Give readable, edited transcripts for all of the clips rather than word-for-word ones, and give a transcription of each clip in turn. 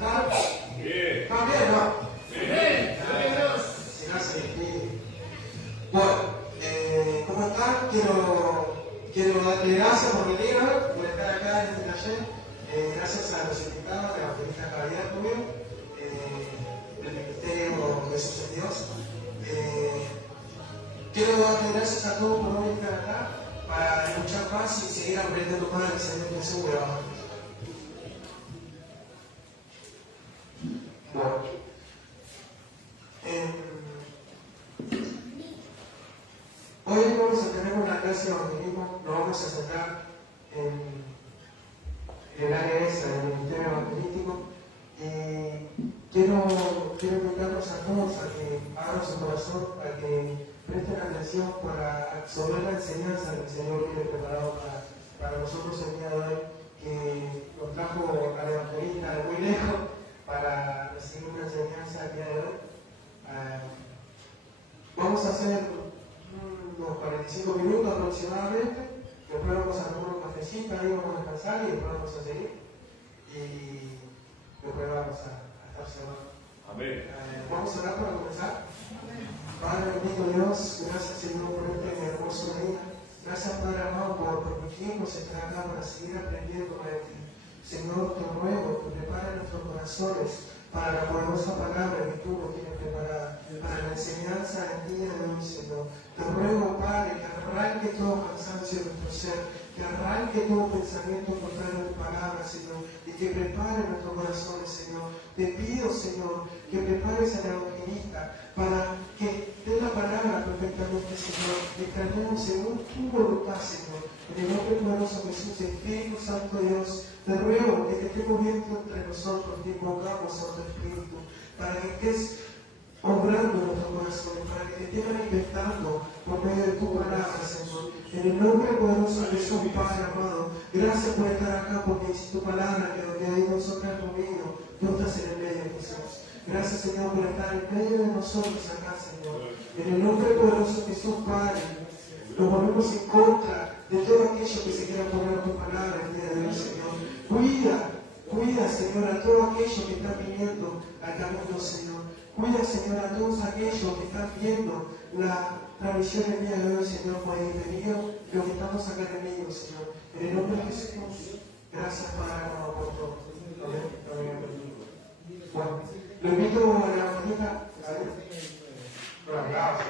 están? Bien. ¿Están bien, no? Bien. Gracias. Bueno, ¿cómo están? Quiero darle gracias por venir hoy, por estar acá en este taller. Gracias a los invitados de la Evangelista Javier Rubio, del Ministerio Jesús es Dios. Quiero darle gracias a todos por hoy estar acá para escuchar más y seguir aprendiendo más del Señor Jesús. Bueno, hoy vamos a tener una clase de evangelismo. Nos vamos a centrar en el área esa del Ministerio Evangelístico. Quiero invitarlos a todos a que abran su corazón, a que presten atención para absorber la enseñanza que el Señor tiene preparado para nosotros el día de hoy, que nos trajo a la evangelista de muy lejos para recibir una enseñanza el día de hoy. Vamos a hacer unos 45 minutos aproximadamente, después vamos a tomar un cafecito, ahí vamos a descansar y después vamos a seguir. Y después vamos a estar cerrando. Amén. Vamos a orar para comenzar. Padre bendito Dios, gracias Señor por este hermoso día. Gracias Padre amado por permitirnos estar acá para seguir aprendiendo de ti. Señor, te ruego que prepare nuestros corazones para la poderosa palabra que tú nos tienes preparada, para la enseñanza del día de hoy, Señor. Te ruego, Padre, que arranque todo cansancio de nuestro ser, que arranque todo pensamiento contrario a tu palabra, Señor, y que prepare nuestros corazones, Señor. Te pido, Señor, que prepares al evangelista para que dé la palabra perfectamente, Señor, y traemos según tu voluntad, Señor. En el nombre poderoso de Jesús, Espíritu Santo Dios, te ruego que te estés moviendo entre nosotros, te invocamos a tu Espíritu, para que estés obrando en nuestros corazones, para que te estés manifestando por medio de tu palabra, Señor. En el nombre poderoso de Jesús, Padre amado, gracias por estar acá, porque es tu palabra que donde hay nosotros reunidos, tú estás en el medio de Jesús. Gracias, Señor, por estar en medio de nosotros acá, Señor. En el nombre poderoso de Jesús, Padre, nos ponemos en contra de todo aquello que se quiera poner a tu palabra el día de hoy, Señor. Cuida, Señor, a todo aquello que está viniendo al camino, Señor. Cuida, Señor, a todos aquellos que están viendo la transmisión el día de hoy, Señor, por el enemigo, lo que estamos acá enemigos, Señor. En el nombre de Jesús, gracias, Padre, por todo. Amén. Bueno, lo invito a la evangelista. Un aplauso,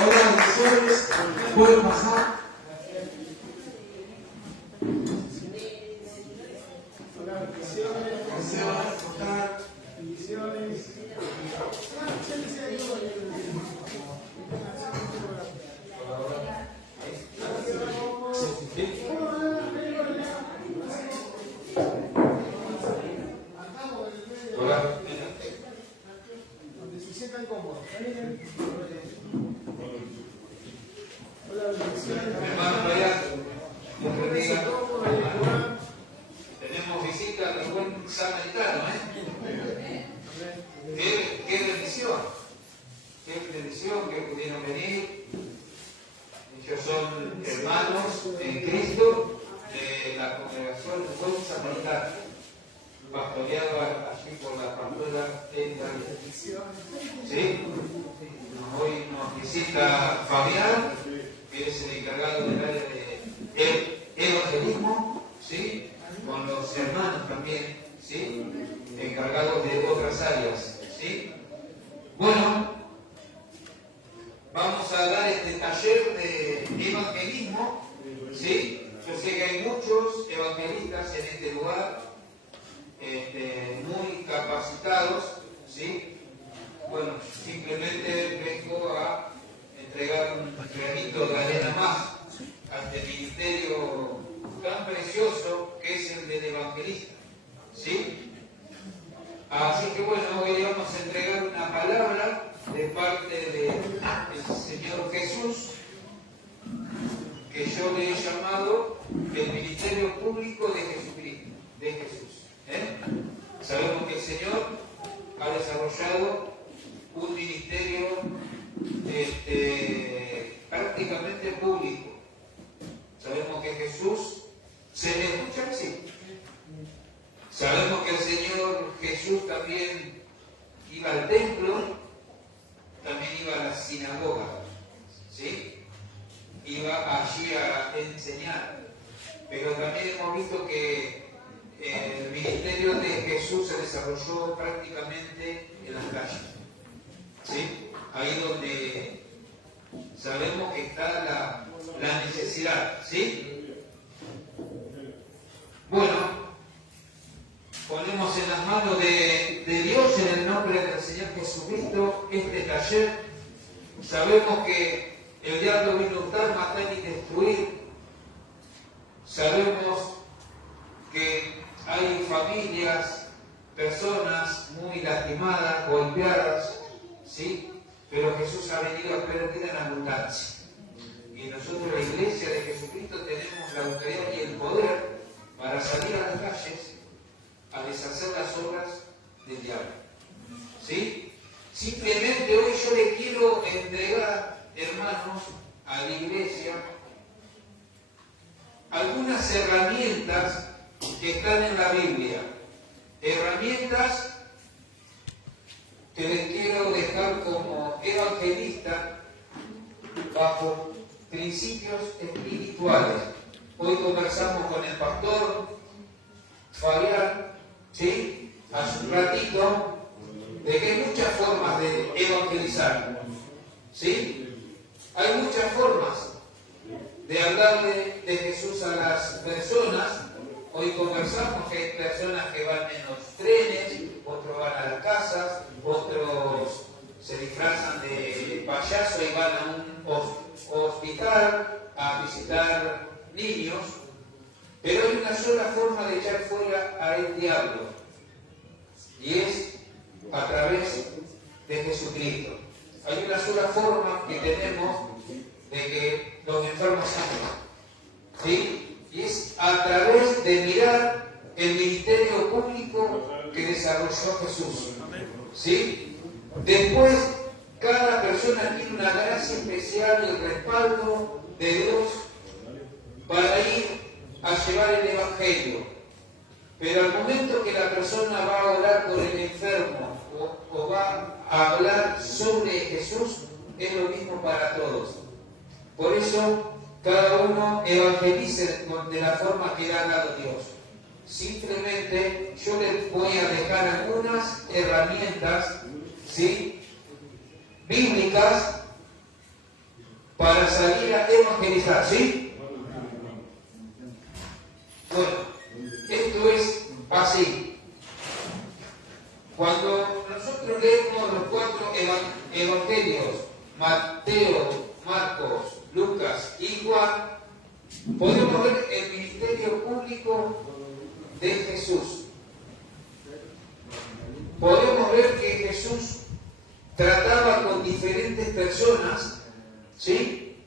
hola, bendiciones. ¿Pueden pasar? Hola, bendiciones. ¿Cómo están? Bendiciones. Hola. Donde se sientan cómodos. Hola, bendiciones. Hermano Brian, Dios bendiga. Tenemos visita del buen samaritano, Qué bendición. Qué bendición que pudieron venir. Ellos son hermanos en Cristo de la congregación del buen samaritano, pastoreado allí por la pastora Enda. ¿Sí? Hoy nos visita Fabián, que es el encargado del área de evangelismo, ¿sí? Con los hermanos también, ¿sí? Encargados de otras áreas, ¿sí? Bueno, vamos a dar este taller de evangelismo, ¿sí? Yo sé que hay muchos evangelistas en este lugar, muy capacitados, ¿sí? Bueno, simplemente vengo a entregar un granito de arena más a este ministerio tan precioso que es el del evangelista, ¿sí? Así que bueno, hoy le vamos a entregar una palabra de parte del Señor Jesús, que yo le he llamado el ministerio público de Jesucristo, de Jesús. Sabemos que el Señor ha desarrollado un ministerio prácticamente público. Sabemos que Jesús se le escucha así. Sabemos que el Señor Jesús también iba al templo, también iba a la sinagoga, ¿sí? Iba allí a enseñar. Pero también hemos visto que el ministerio de Jesús se desarrolló prácticamente en las calles, ¿sí? Ahí donde sabemos que está la necesidad, ¿sí? Bueno, ponemos en las manos de Dios, en el nombre del Señor Jesucristo, este taller. Sabemos que el diablo vino a hurtar, matar y destruir. Sabemos que hay familias, personas muy lastimadas, golpeadas, ¿sí? Pero Jesús ha venido a perder en abundancia. Y nosotros, la Iglesia de Jesucristo, tenemos la autoridad y el poder para salir a las calles a deshacer las obras del diablo, ¿sí? Simplemente hoy yo le quiero entregar, hermanos, a la Iglesia algunas herramientas que están en la Biblia. Herramientas que les quiero dejar como evangelista bajo principios espirituales. Hoy conversamos con el pastor Fabián, ¿sí? Hace un ratito, de que hay muchas formas de evangelizar, ¿sí? Hay muchas formas de hablarle de Jesús a las personas. Hoy conversamos que hay personas que van en los trenes, otros van a las casas, otros se disfrazan de payaso y van a un hospital a visitar niños. Pero hay una sola forma de echar fuera al diablo, y es a través de Jesucristo. Hay una sola forma que tenemos de que los enfermos sanen, ¿sí? Y es a través de mirar el ministerio público que desarrolló Jesús, ¿sí? Después, cada persona tiene una gracia especial y el respaldo de Dios para ir a llevar el Evangelio. Pero al momento que la persona va a orar por el enfermo o va a hablar sobre Jesús, es lo mismo para todos. Por eso, cada uno evangelice de la forma que le ha dado Dios. Simplemente yo les voy a dejar algunas herramientas, ¿sí?, bíblicas para salir a evangelizar, ¿sí? Bueno, esto es así. Cuando nosotros leemos los 4 evangelios, Mateo, Marcos, Lucas y Juan, podemos ver el ministerio público de Jesús. Podemos ver que Jesús trataba con diferentes personas, ¿sí?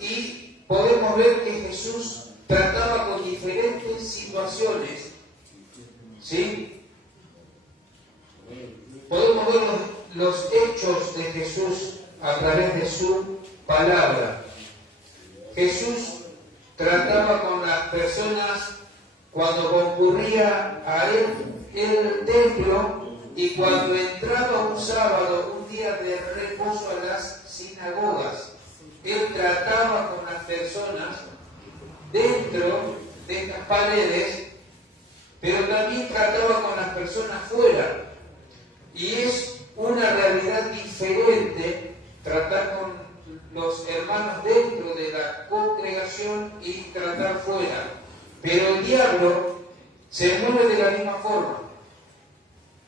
Y podemos ver que Jesús trataba con diferentes situaciones, ¿sí? Podemos ver los hechos de Jesús a través de su palabra. Jesús trataba con las personas cuando concurría a él el templo y cuando entraba un sábado, un día de reposo, a las sinagogas. Él trataba con las personas dentro de estas paredes, pero también trataba con las personas fuera. Y es una realidad diferente tratar con los hermanos dentro de la congregación y tratar fuera. Pero el diablo se mueve de la misma forma.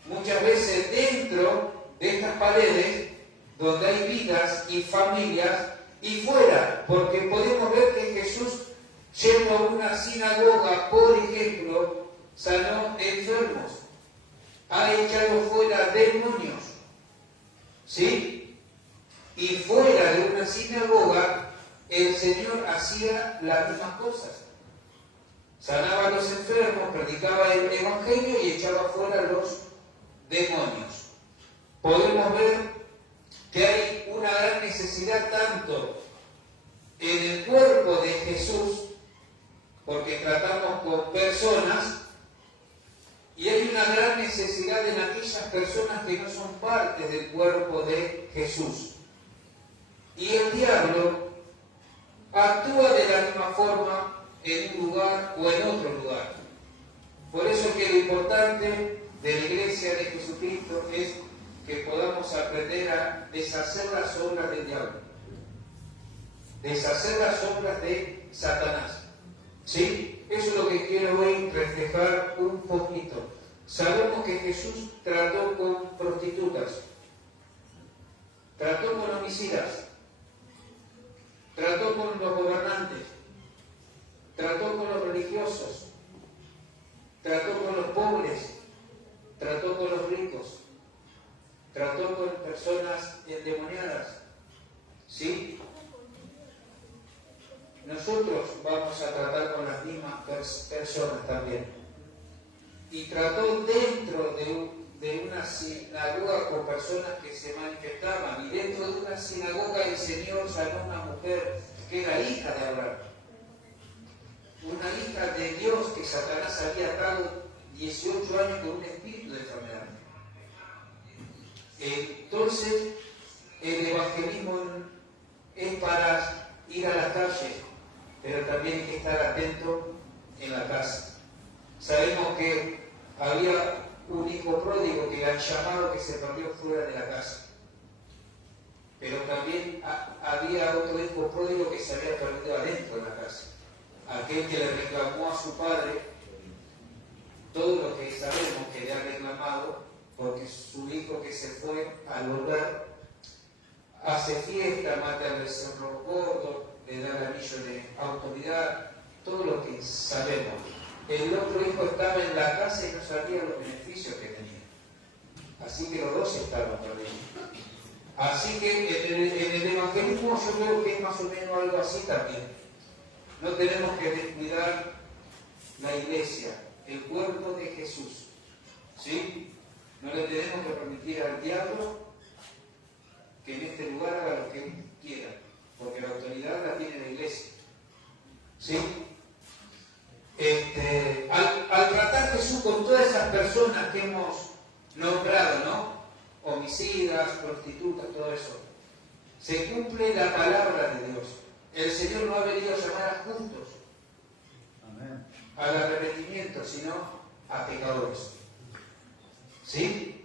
Muchas veces dentro de estas paredes, donde hay vidas y familias, y fuera, porque podemos ver que Jesús, yendo a una sinagoga, por ejemplo, sanó enfermos, ha echado fuera demonios, ¿sí? Y fuera de una sinagoga, el Señor hacía las mismas cosas. Sanaba a los enfermos, predicaba el Evangelio y echaba fuera los demonios. Podemos ver que hay una gran necesidad tanto en el cuerpo de Jesús, porque tratamos con personas, Y hay una gran necesidad en aquellas personas que no son parte del cuerpo de Jesús. Y el diablo actúa de la misma forma en un lugar o en otro lugar. Por eso es que lo importante de la Iglesia de Jesucristo es que podamos aprender a deshacer las obras del diablo, deshacer las obras de Satanás. ¿Sí? Eso es lo que quiero hoy reflejar un poquito. Sabemos que Jesús trató con prostitutas, trató con homicidas, trató con los gobernantes, trató con los religiosos, trató con los pobres, trató con los ricos, trató con personas endemoniadas. ¿Sí? Nosotros vamos a tratar con las mismas personas también. Y trató dentro de una sinagoga con personas que se manifestaban. Y dentro de una sinagoga el Señor sanó a una mujer que era hija de Abraham. Una hija de Dios que Satanás había atado 18 años con un espíritu de enfermedad. Entonces, el evangelismo es para ir a la calle, pero también hay que estar atento en la casa. Sabemos que había un hijo pródigo que le han llamado que se perdió fuera de la casa. Pero también había otro hijo pródigo que se había perdido adentro de la casa. Aquel que le reclamó a su padre todo lo que sabemos que le ha reclamado, porque su hijo que se fue al volver hace fiesta, mata al becerro gordo, le da el anillo de autoridad, todo lo que sabemos. El otro hijo estaba en la casa y no sabía los beneficios que tenía. Así que los dos estaban perdidos. Así que en el evangelismo yo creo que es más o menos algo así también. No tenemos que descuidar la iglesia, el cuerpo de Jesús. ¿Sí? No le tenemos que permitir al diablo que en este lugar haga lo que él quiera, porque la autoridad la tiene la iglesia. ¿Sí? Al tratar Jesús con todas esas personas que hemos nombrado, ¿no? Homicidas, prostitutas, todo eso, se cumple la palabra de Dios. El Señor no ha venido a llamar a justos, amén, al arrepentimiento, sino a pecadores. ¿Sí?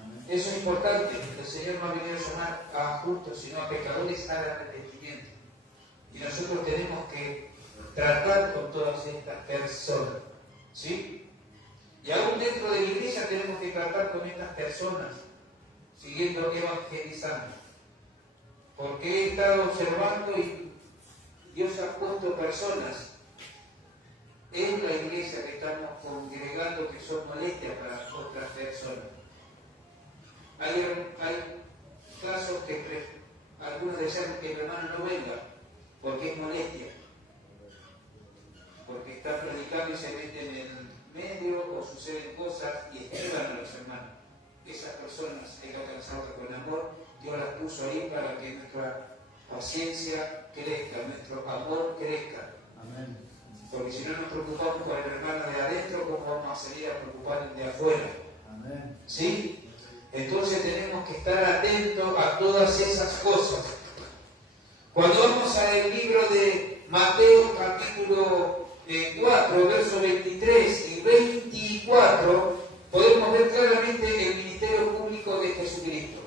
Amén. Eso es importante. El Señor no ha venido a llamar a justos, sino a pecadores al arrepentimiento. Y nosotros tenemos que tratar con todas estas personas. ¿Sí? Y aún dentro de la iglesia tenemos que tratar con estas personas, siguiendo evangelizando. Porque he estado observando y Dios ha puesto personas en la iglesia que estamos congregando que son molestias para otras personas. Hay casos que algunos desean que el hermano no venga porque es molestia, porque está predicando y se mete en el medio o suceden cosas y esquivan a los hermanos. Esas personas hay que alcanzarlas con amor. Dios las puso ahí para que nuestra paciencia crezca, nuestro amor crezca. Amén. Porque si no nos preocupamos por el hermano de adentro, ¿cómo vamos a seguir a preocupar de afuera? Amén. ¿Sí? Entonces tenemos que estar atentos a todas esas cosas. Cuando vamos al libro de Mateo capítulo 4, versos 23 y 24, podemos ver claramente el ministerio público de Jesucristo.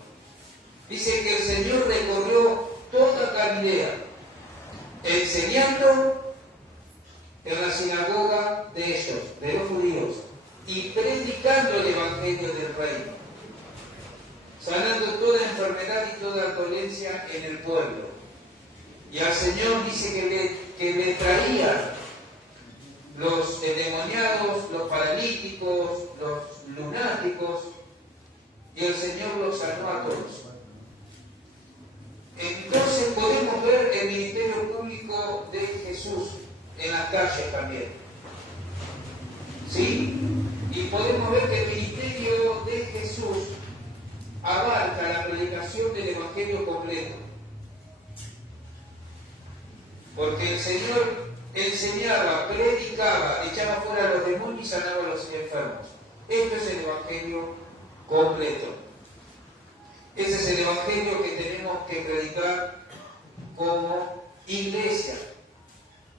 Dice que el Señor recorrió toda Galilea, enseñando en la sinagoga de ellos, de los judíos, y predicando el evangelio del reino, sanando toda enfermedad y toda dolencia en el pueblo. Y al Señor dice que le traía los endemoniados, los paralíticos, los lunáticos, y el Señor los sanó a todos. Entonces podemos ver el ministerio público de Jesús en las calles también. ¿Sí? Y podemos ver que el ministerio de Jesús abarca la predicación del Evangelio completo. Porque el Señor enseñaba, predicaba, echaba fuera a los demonios y sanaba a los enfermos. Esto es el Evangelio completo. Ese es el Evangelio que tenemos que predicar como iglesia.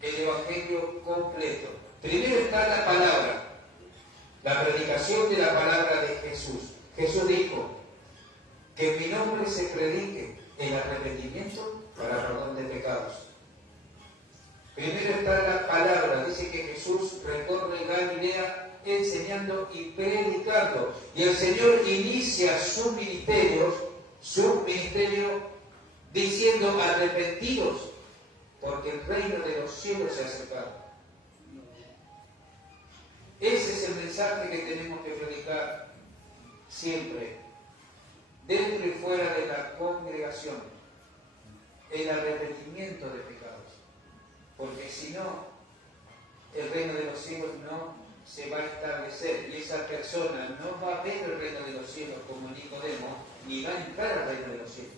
El Evangelio completo. Primero está la palabra, la predicación de la palabra de Jesús. Jesús dijo que en mi nombre se predique el arrepentimiento para perdón de pecados. Primero está la palabra. Dice que Jesús recorre Galilea enseñando y predicando. Y el Señor inicia su ministerio diciendo: arrepentidos, porque el reino de los cielos se ha acercado. Ese es el mensaje que tenemos que predicar siempre, dentro y fuera de la congregación, el arrepentimiento de pecados. Porque si no, el reino de los cielos no se va a establecer, y esa persona no va a ver el reino de los cielos como Nicodemo, ni va a entrar al reino de los cielos,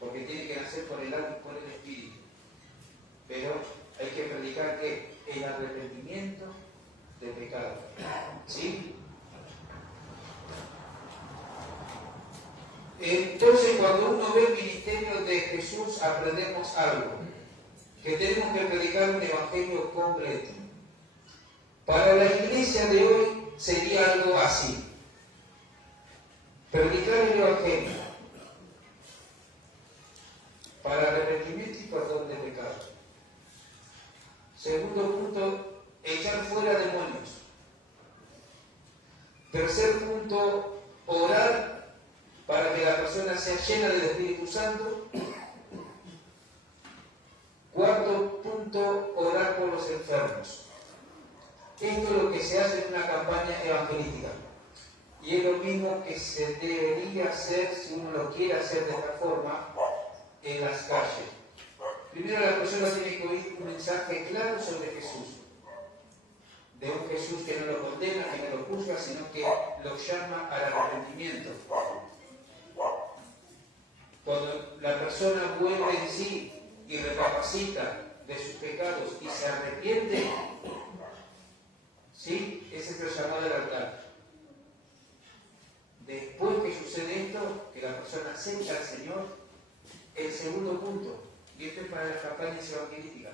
porque tiene que nacer por el agua y por el Espíritu. Pero hay que predicar que el arrepentimiento de pecado. ¿Sí? Entonces, cuando uno ve el ministerio de Jesús, aprendemos algo, que tenemos que predicar un evangelio completo. Para la iglesia de hoy sería algo así: predicar el evangelio para arrepentimiento y perdón de pecados. Segundo punto, echar fuera demonios. Tercer punto, orar para que la persona sea llena del Espíritu Santo. Cuarto punto, orar por los enfermos. Esto es lo que se hace en una campaña evangelística. Y es lo mismo que se debería hacer, si uno lo quiere hacer de esta forma, en las calles. Primero, la persona tiene que oír un mensaje claro sobre Jesús. De un Jesús que no lo condena, que no lo juzga, sino que lo llama al arrepentimiento. Cuando la persona vuelve en sí y recapacita de sus pecados y se arrepiente, ¿sí? Ese es el llamado al altar. Después que sucede esto, que la persona acepta al Señor, el segundo punto, y esto es para las campañas evangelísticas: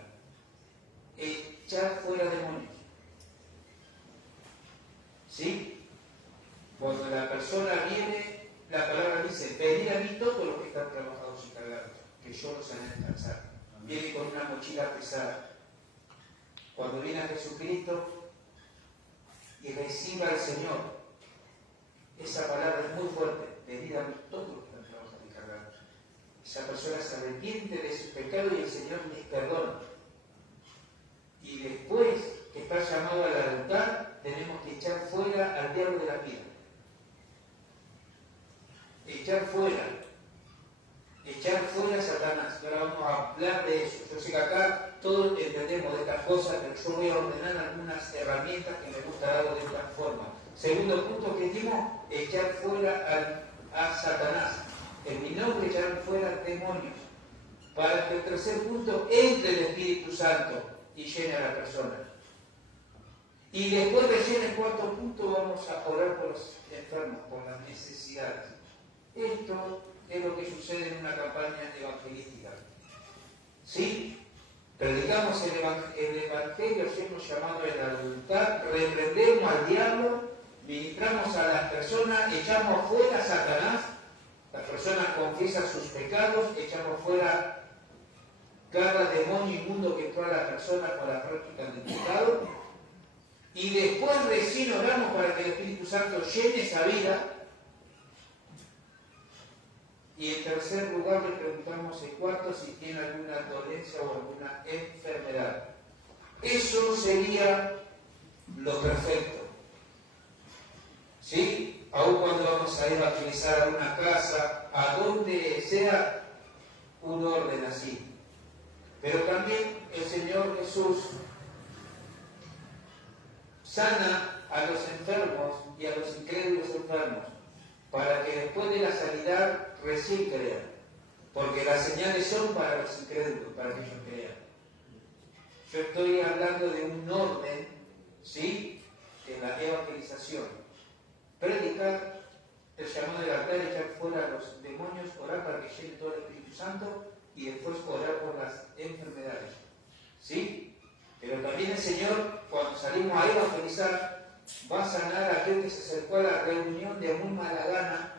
echar fuera demonios. ¿Sí? Cuando la persona viene, la palabra dice: venid a mí todos los que están trabajados y cargados, que yo los haré descansar. Viene con una mochila pesada. Cuando viene a Jesucristo y reciba al Señor, esa palabra es muy fuerte: venid a mí todos los que están trabajados y cargados. Esa persona se arrepiente de sus pecados y el Señor les perdona. Y después que está llamado al altar, tenemos que echar fuera al diablo de la vida. Echar fuera a Satanás. Ahora vamos a hablar de eso. Yo sé que acá todos entendemos de estas cosas, pero yo voy a ordenar algunas herramientas que me gusta dar de esta forma. Segundo punto que dijimos: echar fuera a Satanás. En mi nombre echar fuera demonios. Para que el tercer punto entre el Espíritu Santo y llene a la persona. Y después de llenar el cuarto punto, vamos a orar por los enfermos, por las necesidades. Esto es lo que sucede en una campaña evangelística. ¿Sí? Predicamos el Evangelio, hacemos llamado al altar, reprendemos al diablo, ministramos a las personas, echamos fuera a Satanás, la persona confiesa sus pecados, echamos fuera cada demonio inmundo que entró a la persona por la práctica del pecado, y después recién oramos para que el Espíritu Santo llene esa vida. Y en tercer lugar le preguntamos el cuarto si tiene alguna dolencia o alguna enfermedad. Eso sería lo perfecto. ¿Sí? Aún cuando vamos a evangelizar a una casa, a donde sea, un orden así. Pero también el Señor Jesús sana a los enfermos y a los incrédulos enfermos, para que después de la sanidad recién crean. Porque las señales son para los incrédulos, para que ellos crean. Yo estoy hablando de un orden, ¿sí?, en la evangelización, predicar el llamado del altar, echar fuera a los demonios, orar para que llene todo el Espíritu Santo y después orar por las enfermedades. ¿Sí? Pero también el Señor, cuando salimos a evangelizar, va a sanar a aquel que se acercó a la reunión de muy mala gana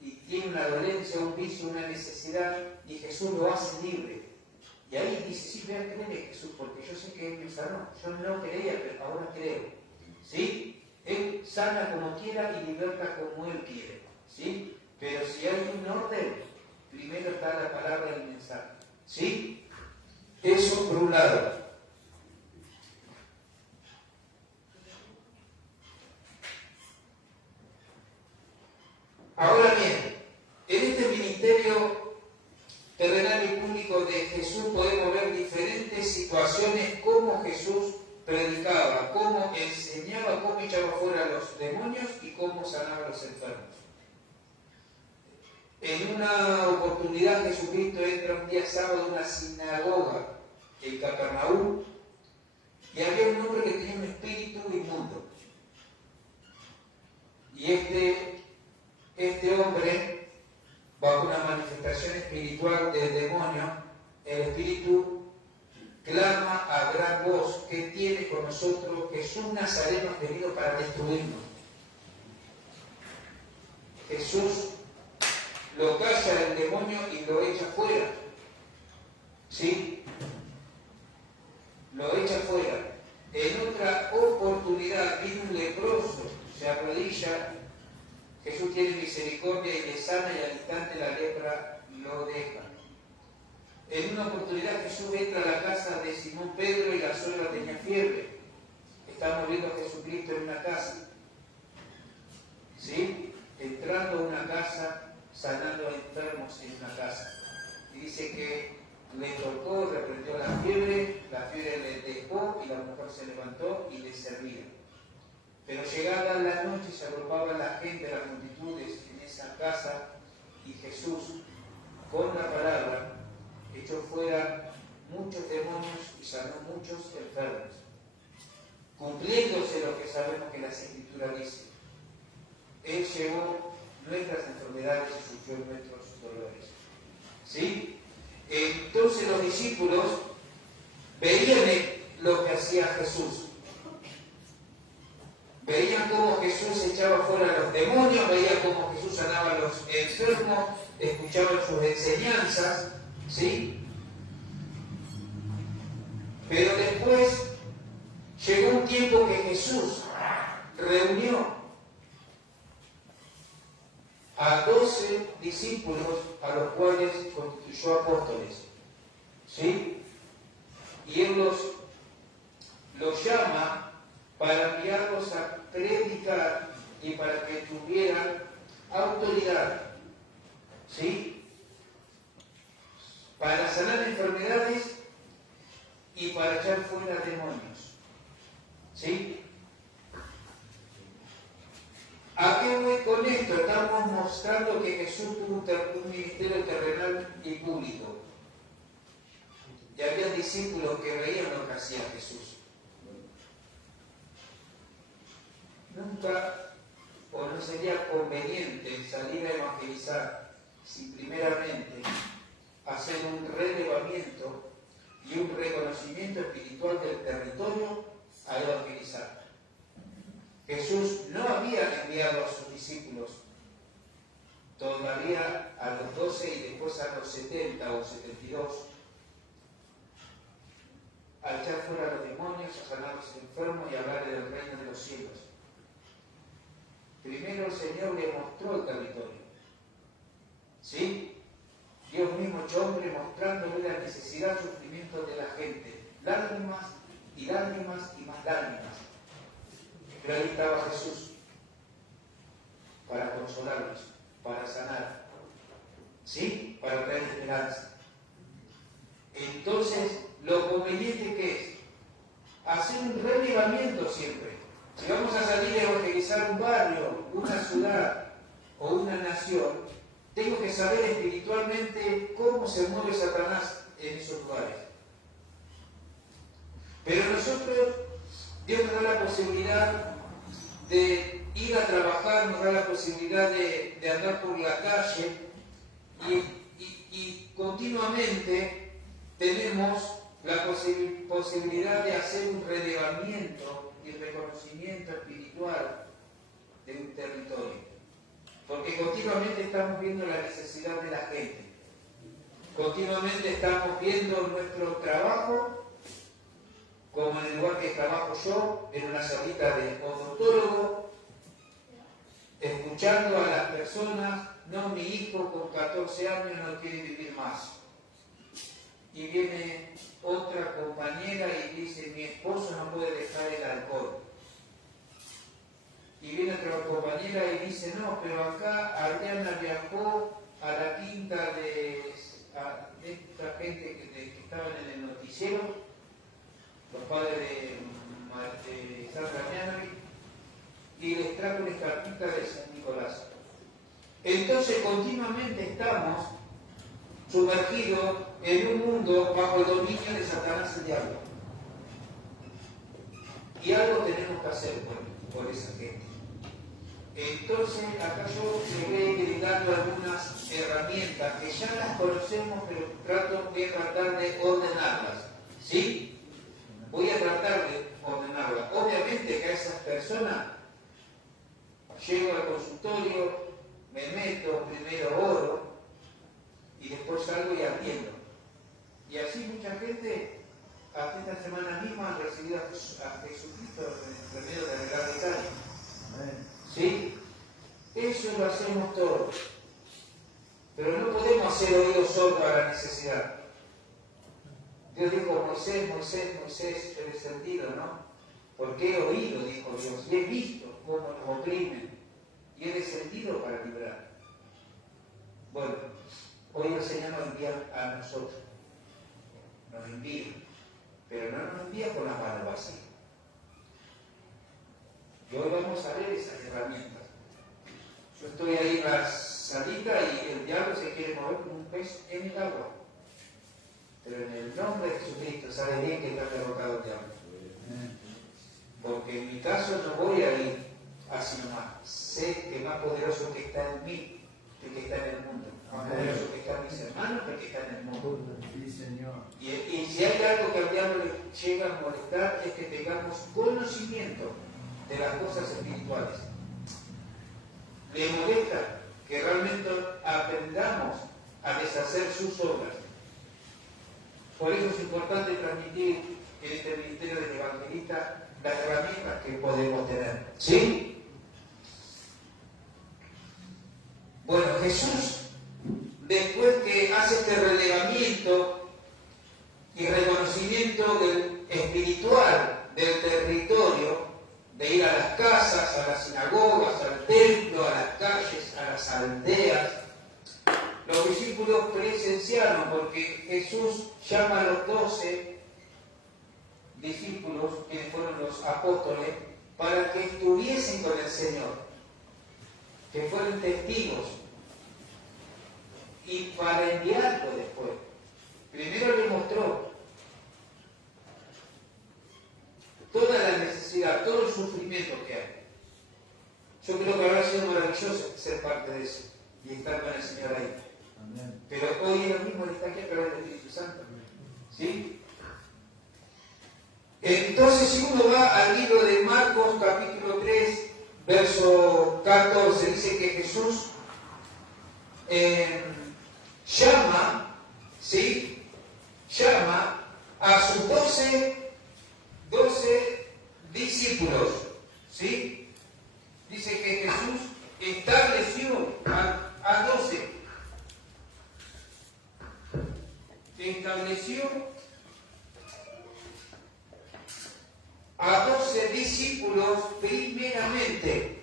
y tiene una dolencia, un vicio, una necesidad, y Jesús lo hace libre. Y ahí dice, sí, voy a creer en Jesús, porque yo sé que Él me sanó. Yo no creía, pero ahora creo. ¿Sí? Él sana como quiera y liberta como Él quiere. ¿Sí? Pero si hay un orden, primero está la palabra y el mensaje. ¿Sí? Eso por un lado. Ahora bien, en este ministerio terrenal y público de Jesús podemos ver diferentes situaciones, cómo Jesús predicaba, cómo enseñaba, cómo echaba fuera a los demonios y cómo sanaba a los enfermos. En una oportunidad Jesucristo entra un día sábado a una sinagoga en Capernaum y había un hombre que tenía un espíritu inmundo. Y este hombre, bajo una manifestación espiritual del demonio, el espíritu clama a gran voz: ¿qué tiene con nosotros? Jesús Nazareno ha venido para destruirnos. Jesús lo calla el demonio y lo echa fuera. ¿Sí? Lo echa fuera. En otra oportunidad vino un leproso, se arrodilla, Jesús tiene misericordia y le sana, y al instante la lepra lo deja. En una oportunidad Jesús entra a la casa de Simón Pedro y la suegra tenía fiebre. Estamos viendo a Jesucristo en una casa. ¿Sí? Entrando a una casa, sanando a enfermos en una casa. Y dice que le tocó, reprendió la fiebre le dejó y la mujer se levantó y le servía. Pero llegada la noche se agrupaba la gente, las multitudes en esa casa, y Jesús, con la palabra, echó fuera muchos demonios y sanó muchos enfermos, cumpliéndose lo que sabemos que las Escrituras dicen. Él llevó nuestras enfermedades y sufrió nuestros dolores. ¿Sí? Entonces los discípulos veían lo que hacía Jesús. Veían cómo Jesús echaba fuera a los demonios, veían cómo Jesús sanaba a los enfermos, escuchaban sus enseñanzas, ¿sí? Pero después llegó un tiempo que Jesús reunió a 12 discípulos, a los cuales constituyó apóstoles, ¿sí? Y Él los llama para enviarlos a predicar y para que tuvieran autoridad, ¿sí? Para sanar enfermedades y para echar fuera demonios, ¿sí? ¿A qué voy con esto? Estamos mostrando que Jesús tuvo un ministerio terrenal y público. Y había discípulos que veían lo que hacía Jesús. Nunca, o no sería conveniente salir a evangelizar sin primeramente hacer un relevamiento y un reconocimiento espiritual del territorio a evangelizar. Jesús no había enviado a sus discípulos todavía a los 12 y después a los 70 o 72 a echar fuera a los demonios, a sanar a los enfermos y a hablar del reino de los cielos. Primero el Señor le mostró el territorio. ¿Sí? Dios mismo hecho hombre, mostrándole la necesidad, el sufrimiento de la gente. Lágrimas y lágrimas y más lágrimas. Pero ahí estaba Jesús para consolarlos, para sanar, ¿sí? Para traer esperanza. Entonces, lo conveniente que es hacer un relevamiento siempre. Si vamos a salir a evangelizar un barrio, una ciudad o una nación, tengo que saber espiritualmente cómo se mueve Satanás en esos lugares. Pero nosotros, Dios nos da la posibilidad de ir a trabajar nos da la posibilidad de andar por la calle y continuamente tenemos la posibilidad de hacer un relevamiento y reconocimiento espiritual de un territorio. Porque continuamente estamos viendo la necesidad de la gente. Continuamente estamos viendo nuestro trabajo, como en el lugar que trabajo yo, en una salita de odontólogo, escuchando a las personas: no, mi hijo con 14 años no quiere vivir más. Y viene otra compañera y dice: mi esposo no puede dejar el alcohol. Y viene otra compañera y dice: no, pero acá Adriana viajó a la quinta de esta gente que estaban en el noticiero, los padres de Sandra Mianari, y les trajo una cartita de San Nicolás. Entonces continuamente estamos sumergidos en un mundo bajo el dominio de Satanás el diablo. Y algo tenemos que hacer por esa gente. Entonces, acá yo le voy dando algunas herramientas que ya las conocemos, pero voy a tratar de ordenarlas. ¿Sí? Voy a tratar de ordenarlas. Obviamente que a esas personas llego al consultorio, me meto, primero oro y después salgo y atiendo. Y así mucha gente, hasta esta semana misma, han recibido a Jesucristo en el remedio de arreglar detalles. ¿Sí? Eso lo hacemos todos. Pero no podemos hacer oídos sordos a la necesidad. Dios dijo: Moisés, yo he sentido, ¿no? Porque he oído, dijo Dios, y he visto cómo nos oprimen, y he descendido para librar. Bueno, hoy el Señor nos envía a nosotros. Nos envía, pero no nos envía con las manos vacías. Y hoy vamos a ver esas herramientas. Yo estoy ahí en la salita y el diablo se quiere mover como un pez en el agua. Pero en el nombre de Jesucristo sabe bien que está derrotado el diablo. Porque en mi caso no voy a ir así nomás. Sé que más poderoso que está en mí que el que está en el mundo. Más poderoso que está en mis hermanos que el que está en el mundo. Sí, Señor. Y si hay algo que al diablo le llega a molestar es que tengamos conocimiento de las cosas espirituales. Le molesta que realmente aprendamos a deshacer sus obras. Por eso es importante transmitir en este ministerio del evangelista las herramientas que podemos tener. ¿Sí? Bueno, Jesús, después que hace este relevamiento y reconocimiento del espiritual del territorio, de ir a las casas, a las sinagogas, al templo, a las calles, a las aldeas, los discípulos presenciaron, porque Jesús llama a los 12 discípulos, quienes fueron los apóstoles, para que estuviesen con el Señor, que fueran testigos, y para enviarlo después. Primero le mostró toda la necesidad, todo el sufrimiento que hay. Yo creo que habrá sido maravilloso ser parte de eso y estar con el Señor ahí. Amén. Pero hoy es lo mismo, está aquí a través del Espíritu Santo. ¿Sí? Entonces, si uno va al libro de Marcos, capítulo 3, verso 14, dice que Jesús llama, ¿sí? Llama a sus 12 discípulos, ¿sí? Dice que Jesús estableció a 12. Estableció a 12 discípulos primeramente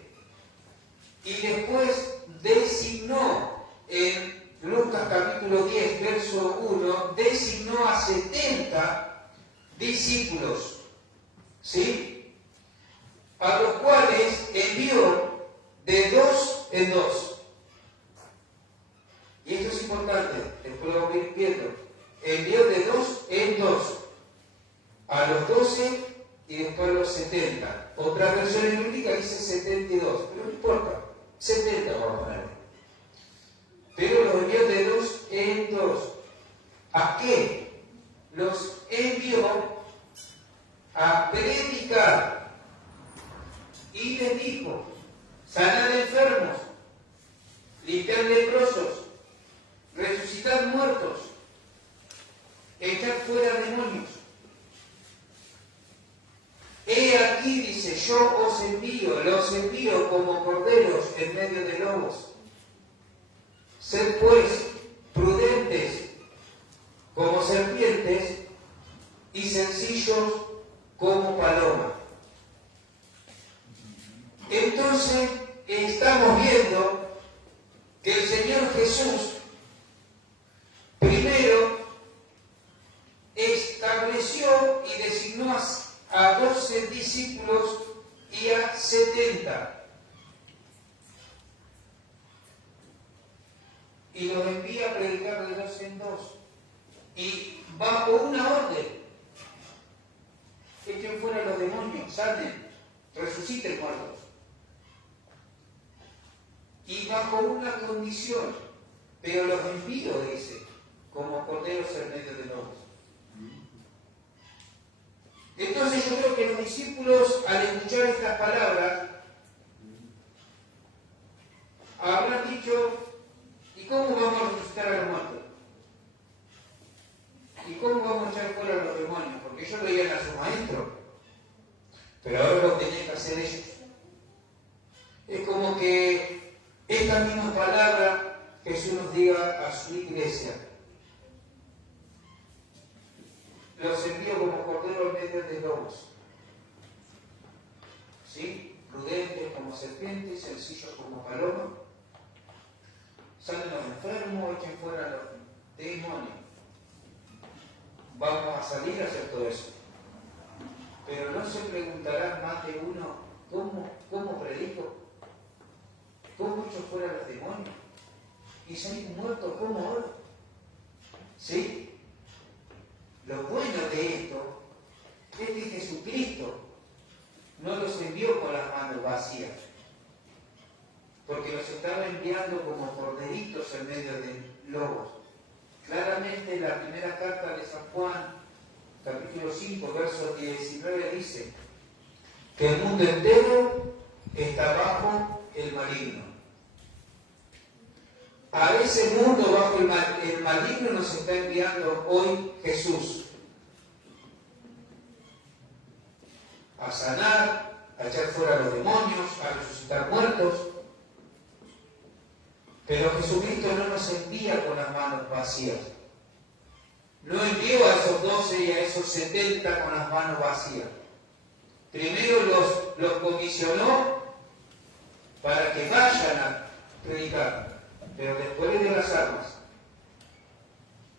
y después designó en Lucas capítulo 10, verso 1, designó a 70 discípulos. ¿Sí? A los cuales envió de 2 en 2. Y esto es importante, después lo vamos a ir viendo. Envió de 2 en 2 a los 12 y después los 70. Otra versión bíblica dice 72, pero no importa, 70 vamos a poner. Pero los envió de 2 en 2. ¿A qué? Los envió a predicar y les dijo: sanar enfermos, limpiar leprosos, resucitar muertos, echar fuera demonios. He aquí, dice, yo os envío, los envío como corderos en medio de lobos. Sed pues prudentes como serpientes y sencillos como paloma. Entonces estamos viendo que el Señor Jesús primero estableció y designó a 12 discípulos y a 70. Y los envía a predicar de 2 en 2. Y bajo una orden: echen fuera los demonios, sanen, resuciten muertos. Y bajo una condición: pero los envío, dice, como corderos en medio de lobos. Entonces yo creo que los discípulos, al escuchar estas palabras, habrán dicho: ¿y cómo vamos a resucitar a los muertos? ¿Y cómo vamos a echar fuera a los demonios? Porque ellos veían a su maestro, pero ahora lo tenían que hacer ellos. Es como que esta misma palabra Jesús nos diga a su iglesia: los envío como corderos en medio de lobos. ¿Sí? Prudentes como serpientes, sencillos como palomas. Salen los enfermos, echen fuera los demonios. Vamos a salir a hacer todo eso. Pero no se preguntará más de uno: ¿cómo predico? ¿Cómo echo fuera los demonios? ¿Y soy muerto? ¿Cómo oro? ¿Sí? Lo bueno de esto es que Jesucristo no los envió con las manos vacías, porque los estaba enviando como corderitos en medio de lobos. Claramente en la primera carta de San Juan, capítulo 5, verso 19, dice que el mundo entero está bajo el maligno. A ese mundo bajo el maligno nos está enviando hoy Jesús. A sanar, a echar fuera a los demonios, a resucitar muertos. Pero Jesucristo no nos envía con las manos vacías. No envió a esos 12 y a esos 70 con las manos vacías. Primero los comisionó para que vayan a predicar. Pero después les dio las armas.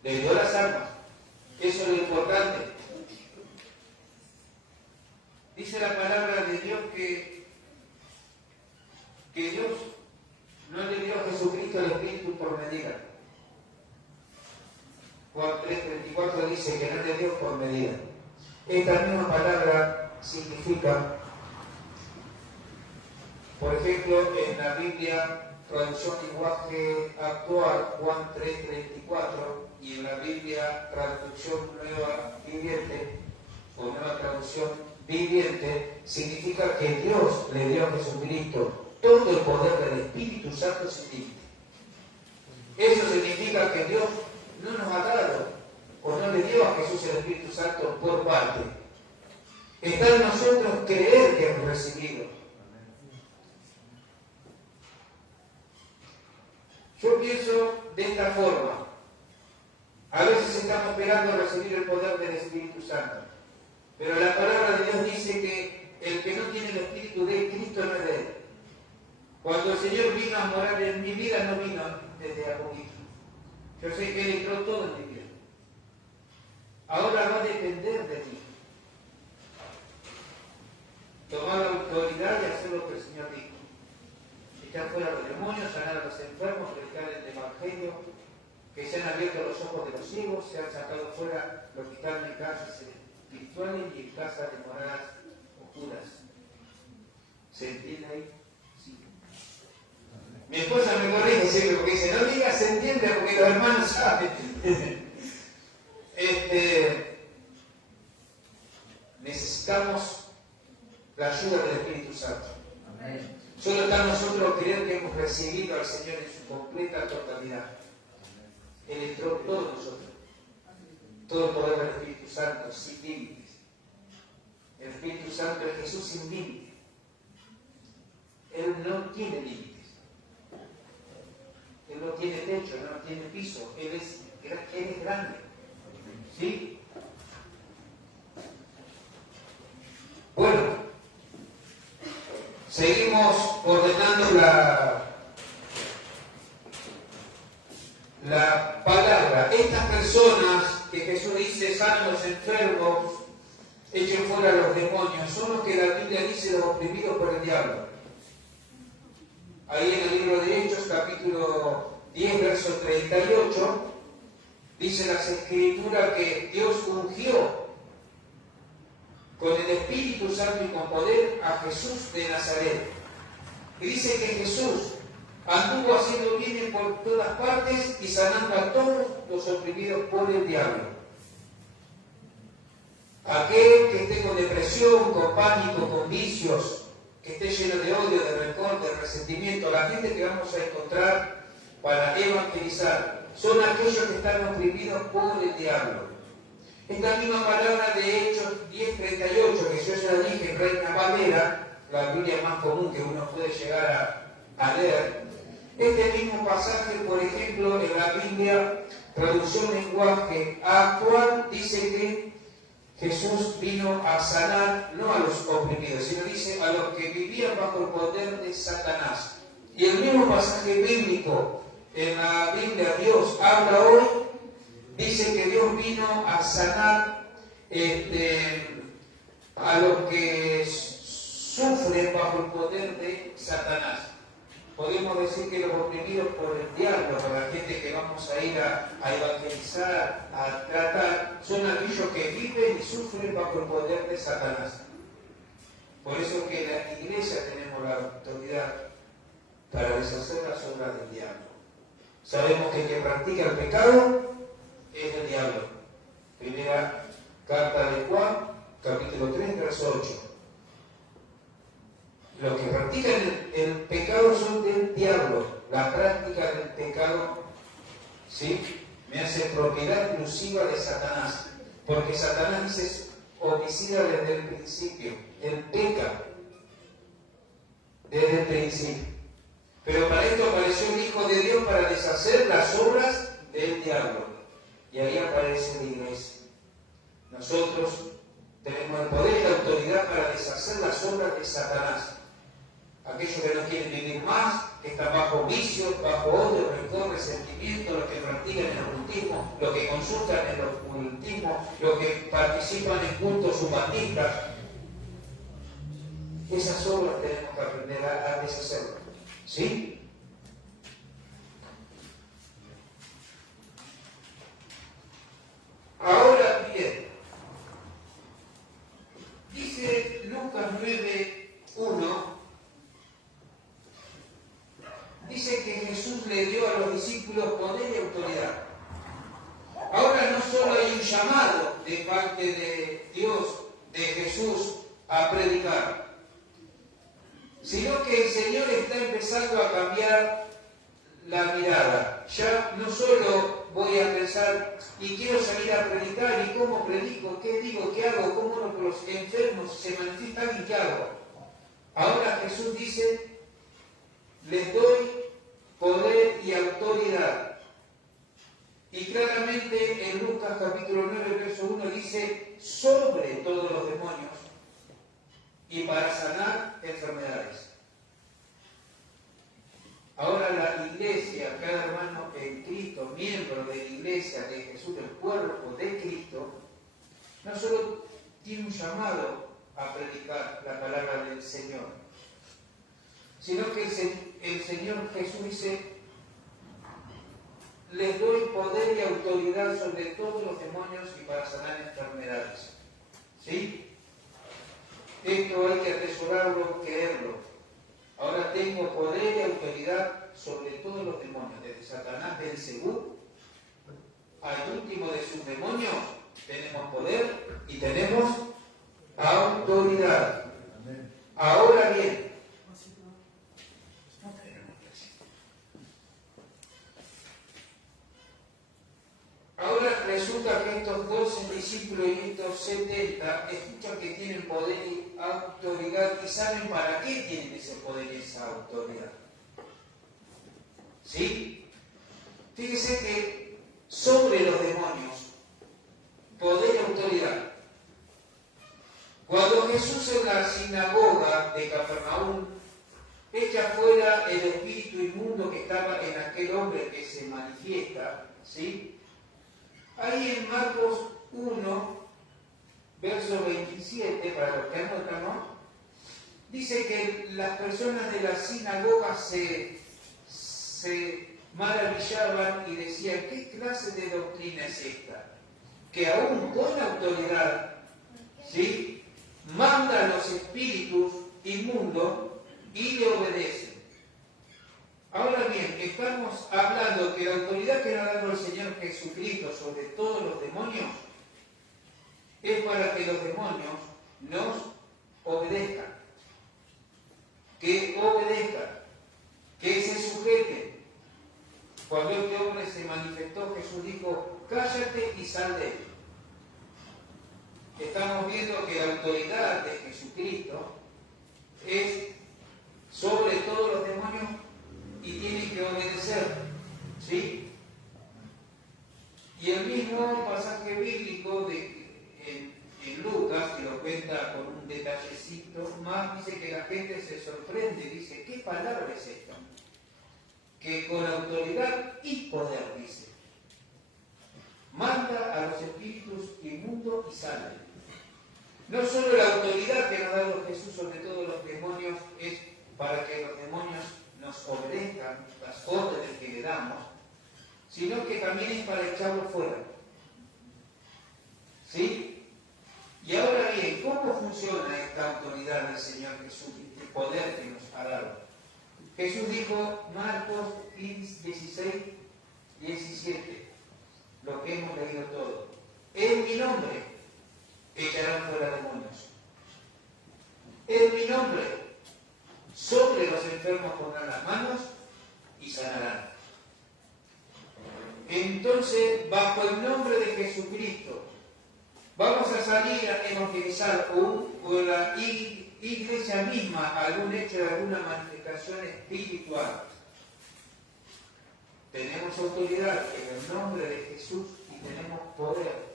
Les dio las armas. Eso es lo importante. Dice la palabra de Dios que Dios no le dio a Jesucristo el Espíritu por medida. Juan 3:34 dice que no le dio por medida. Esta misma palabra significa, por ejemplo, en la Biblia, traducción lenguaje actual, Juan 3:34, y en la Biblia, traducción nueva viviente, o nueva traducción viviente, significa que Dios le dio a Jesucristo todo el poder del Espíritu Santo sin límite. Eso significa que Dios no nos ha dado, o no le dio a Jesús el Espíritu Santo por parte. Está en nosotros creer que hemos recibido. Yo pienso de esta forma. A veces estamos esperando recibir el poder del Espíritu Santo. Pero la palabra de Dios dice que el que no tiene el Espíritu de Cristo no es de Él. Cuando el Señor vino a morar en mi vida, no vino desde a poquito. Yo sé que Él entró todo en mi vida. Ahora va a depender de ti. Tomar la autoridad y hacer lo que el Señor dijo. Echar fuera a los demonios, sanar a los enfermos, predicar el Evangelio, que se han abierto los ojos de los ciegos, se han sacado fuera los que están en casas espirituales y en casas de moradas ¿Se entiende ahí? Sí. Mi esposa me corrige siempre porque dice, no digas se entiende porque los hermanos saben. Necesitamos la ayuda del Espíritu Santo. Solo está en nosotros creer que hemos recibido al Señor en su completa totalidad. Él entró en todos nosotros. Todo el poder del Espíritu Santo sin límites. El Espíritu Santo es Jesús sin límites. Él no tiene límites. Él no tiene techo, no tiene piso. Él es grande. ¿Sí? Bueno, seguimos ordenando la palabra. Estas personas que Jesús dice sanan los enfermos, echen fuera a los demonios, son los que la Biblia dice los oprimidos por el diablo. Ahí en el libro de Hechos, capítulo 10, verso 38, dice las Escrituras que Dios ungió con el Espíritu Santo y con poder a Jesús de Nazaret. Y dice que Jesús anduvo haciendo bien por todas partes y sanando a todos los oprimidos por el diablo. Aquel que esté con depresión, con pánico, con vicios, que esté lleno de odio, de rencor, de resentimiento, la gente que vamos a encontrar para evangelizar, son aquellos que están oprimidos por el diablo. Esta misma palabra de Hechos 10:38, que yo ya dije en Reina Valera, la Biblia más común que uno puede llegar a leer. Este mismo pasaje, por ejemplo, en la Biblia, traducción lenguaje actual, dice que Jesús vino a sanar no a los oprimidos, sino dice a los que vivían bajo el poder de Satanás. Y el mismo pasaje bíblico en la Biblia, Dios habla hoy, dice que Dios vino a sanar a los que sufren bajo el poder de Satanás. Podemos decir que los oprimidos por el diablo, por la gente que vamos a ir a evangelizar, a tratar, son aquellos que viven y sufren bajo el poder de Satanás. Por eso que en la iglesia tenemos la autoridad para deshacer las obras del diablo. Sabemos que el que practica el pecado es el diablo. Primera carta de Juan, capítulo 3, verso 8. Los que practican el pecado son del diablo. La práctica del pecado, ¿sí?, me hace propiedad exclusiva de Satanás. Porque Satanás es homicida desde el principio. Él peca desde el principio. Pero para esto apareció el Hijo de Dios para deshacer las obras del diablo. Y ahí aparece la iglesia. Nosotros tenemos el poder y la autoridad para deshacer las obras de Satanás. Aquellos que no quieren vivir más, que están bajo vicios, bajo odio, rencor, resentimiento, los que practican el ocultismo, los que consultan el ocultismo, los que participan en cultos humanistas. Esas obras tenemos que aprender a deshacerlas. ¿Sí? Ahora bien, dice Lucas 9:1, dice que Jesús le dio a los discípulos poder y autoridad. Ahora no solo hay un llamado de parte de Dios, de Jesús, a predicar, sino que el Señor está empezando a cambiar la mirada. Ya no solo voy a pensar y quiero salir a predicar y cómo predico, qué digo, qué hago, cómo los enfermos se manifiestan y qué hago. Ahora Jesús dice, les doy poder y autoridad. Y claramente en Lucas capítulo 9, verso 1 dice, sobre todos los demonios y para sanar enfermedades. Ahora la iglesia, cada hermano en Cristo, miembro de la iglesia de Jesús, del cuerpo de Cristo, no solo tiene un llamado a predicar la palabra del Señor, sino que el Señor Jesús dice, les doy poder y autoridad sobre todos los demonios y para sanar enfermedades. ¿Sí? Esto hay que atesorarlo, creerlo. ahora tengo poder y autoridad sobre todos los demonios, desde Satanás Belcebú al último de sus demonios, tenemos poder y tenemos autoridad. Ahora bien, ahora resulta que estos 12 discípulos y estos 70 escuchan que tienen poder y autoridad y saben para qué tienen ese poder y esa autoridad. ¿Sí? Fíjese que sobre los demonios, poder y autoridad. Cuando Jesús en la sinagoga de Capernaum echa fuera el espíritu inmundo que estaba en aquel hombre que se manifiesta, ¿sí? Ahí en Marcos 1, verso 27, para los que anotan, ¿no? Dice que las personas de la sinagoga se maravillaban y decían, ¿qué clase de doctrina es esta? Que aún con autoridad, ¿sí?, manda a los espíritus inmundos y le obedecen. Ahora bien, estamos hablando que la autoridad que nos ha dado el Señor Jesucristo sobre todos los demonios es para que los demonios nos obedezcan, que se sujeten. Cuando este hombre se manifestó, Jesús dijo, cállate y sal de él. Estamos viendo que la autoridad de Jesucristo es sobre todos los demonios y tienen que obedecer, ¿sí? Y el mismo pasaje bíblico en Lucas, que lo cuenta con un detallecito más, dice que la gente se sorprende, dice, ¿qué palabra es esta? Que con autoridad y poder, dice, manda a los espíritus inmundos y salen. No solo la autoridad que nos ha dado Jesús sobre todos los demonios es para que los demonios nos obedezcan las órdenes que le damos, sino que también es para echarlos fuera. ¿Sí? Y ahora bien, ¿cómo funciona esta autoridad del Señor Jesús, este poder que nos ha dado? Jesús dijo, Marcos 16, 17, lo que hemos leído todo. En mi nombre echarán fuera demonios. En mi nombre, sobre los enfermos pondrán las manos y sanarán. Entonces, bajo el nombre de Jesucristo, vamos a salir a evangelizar o la iglesia misma, algún hecho de alguna manifestación espiritual. Tenemos autoridad en el nombre de Jesús y tenemos poder.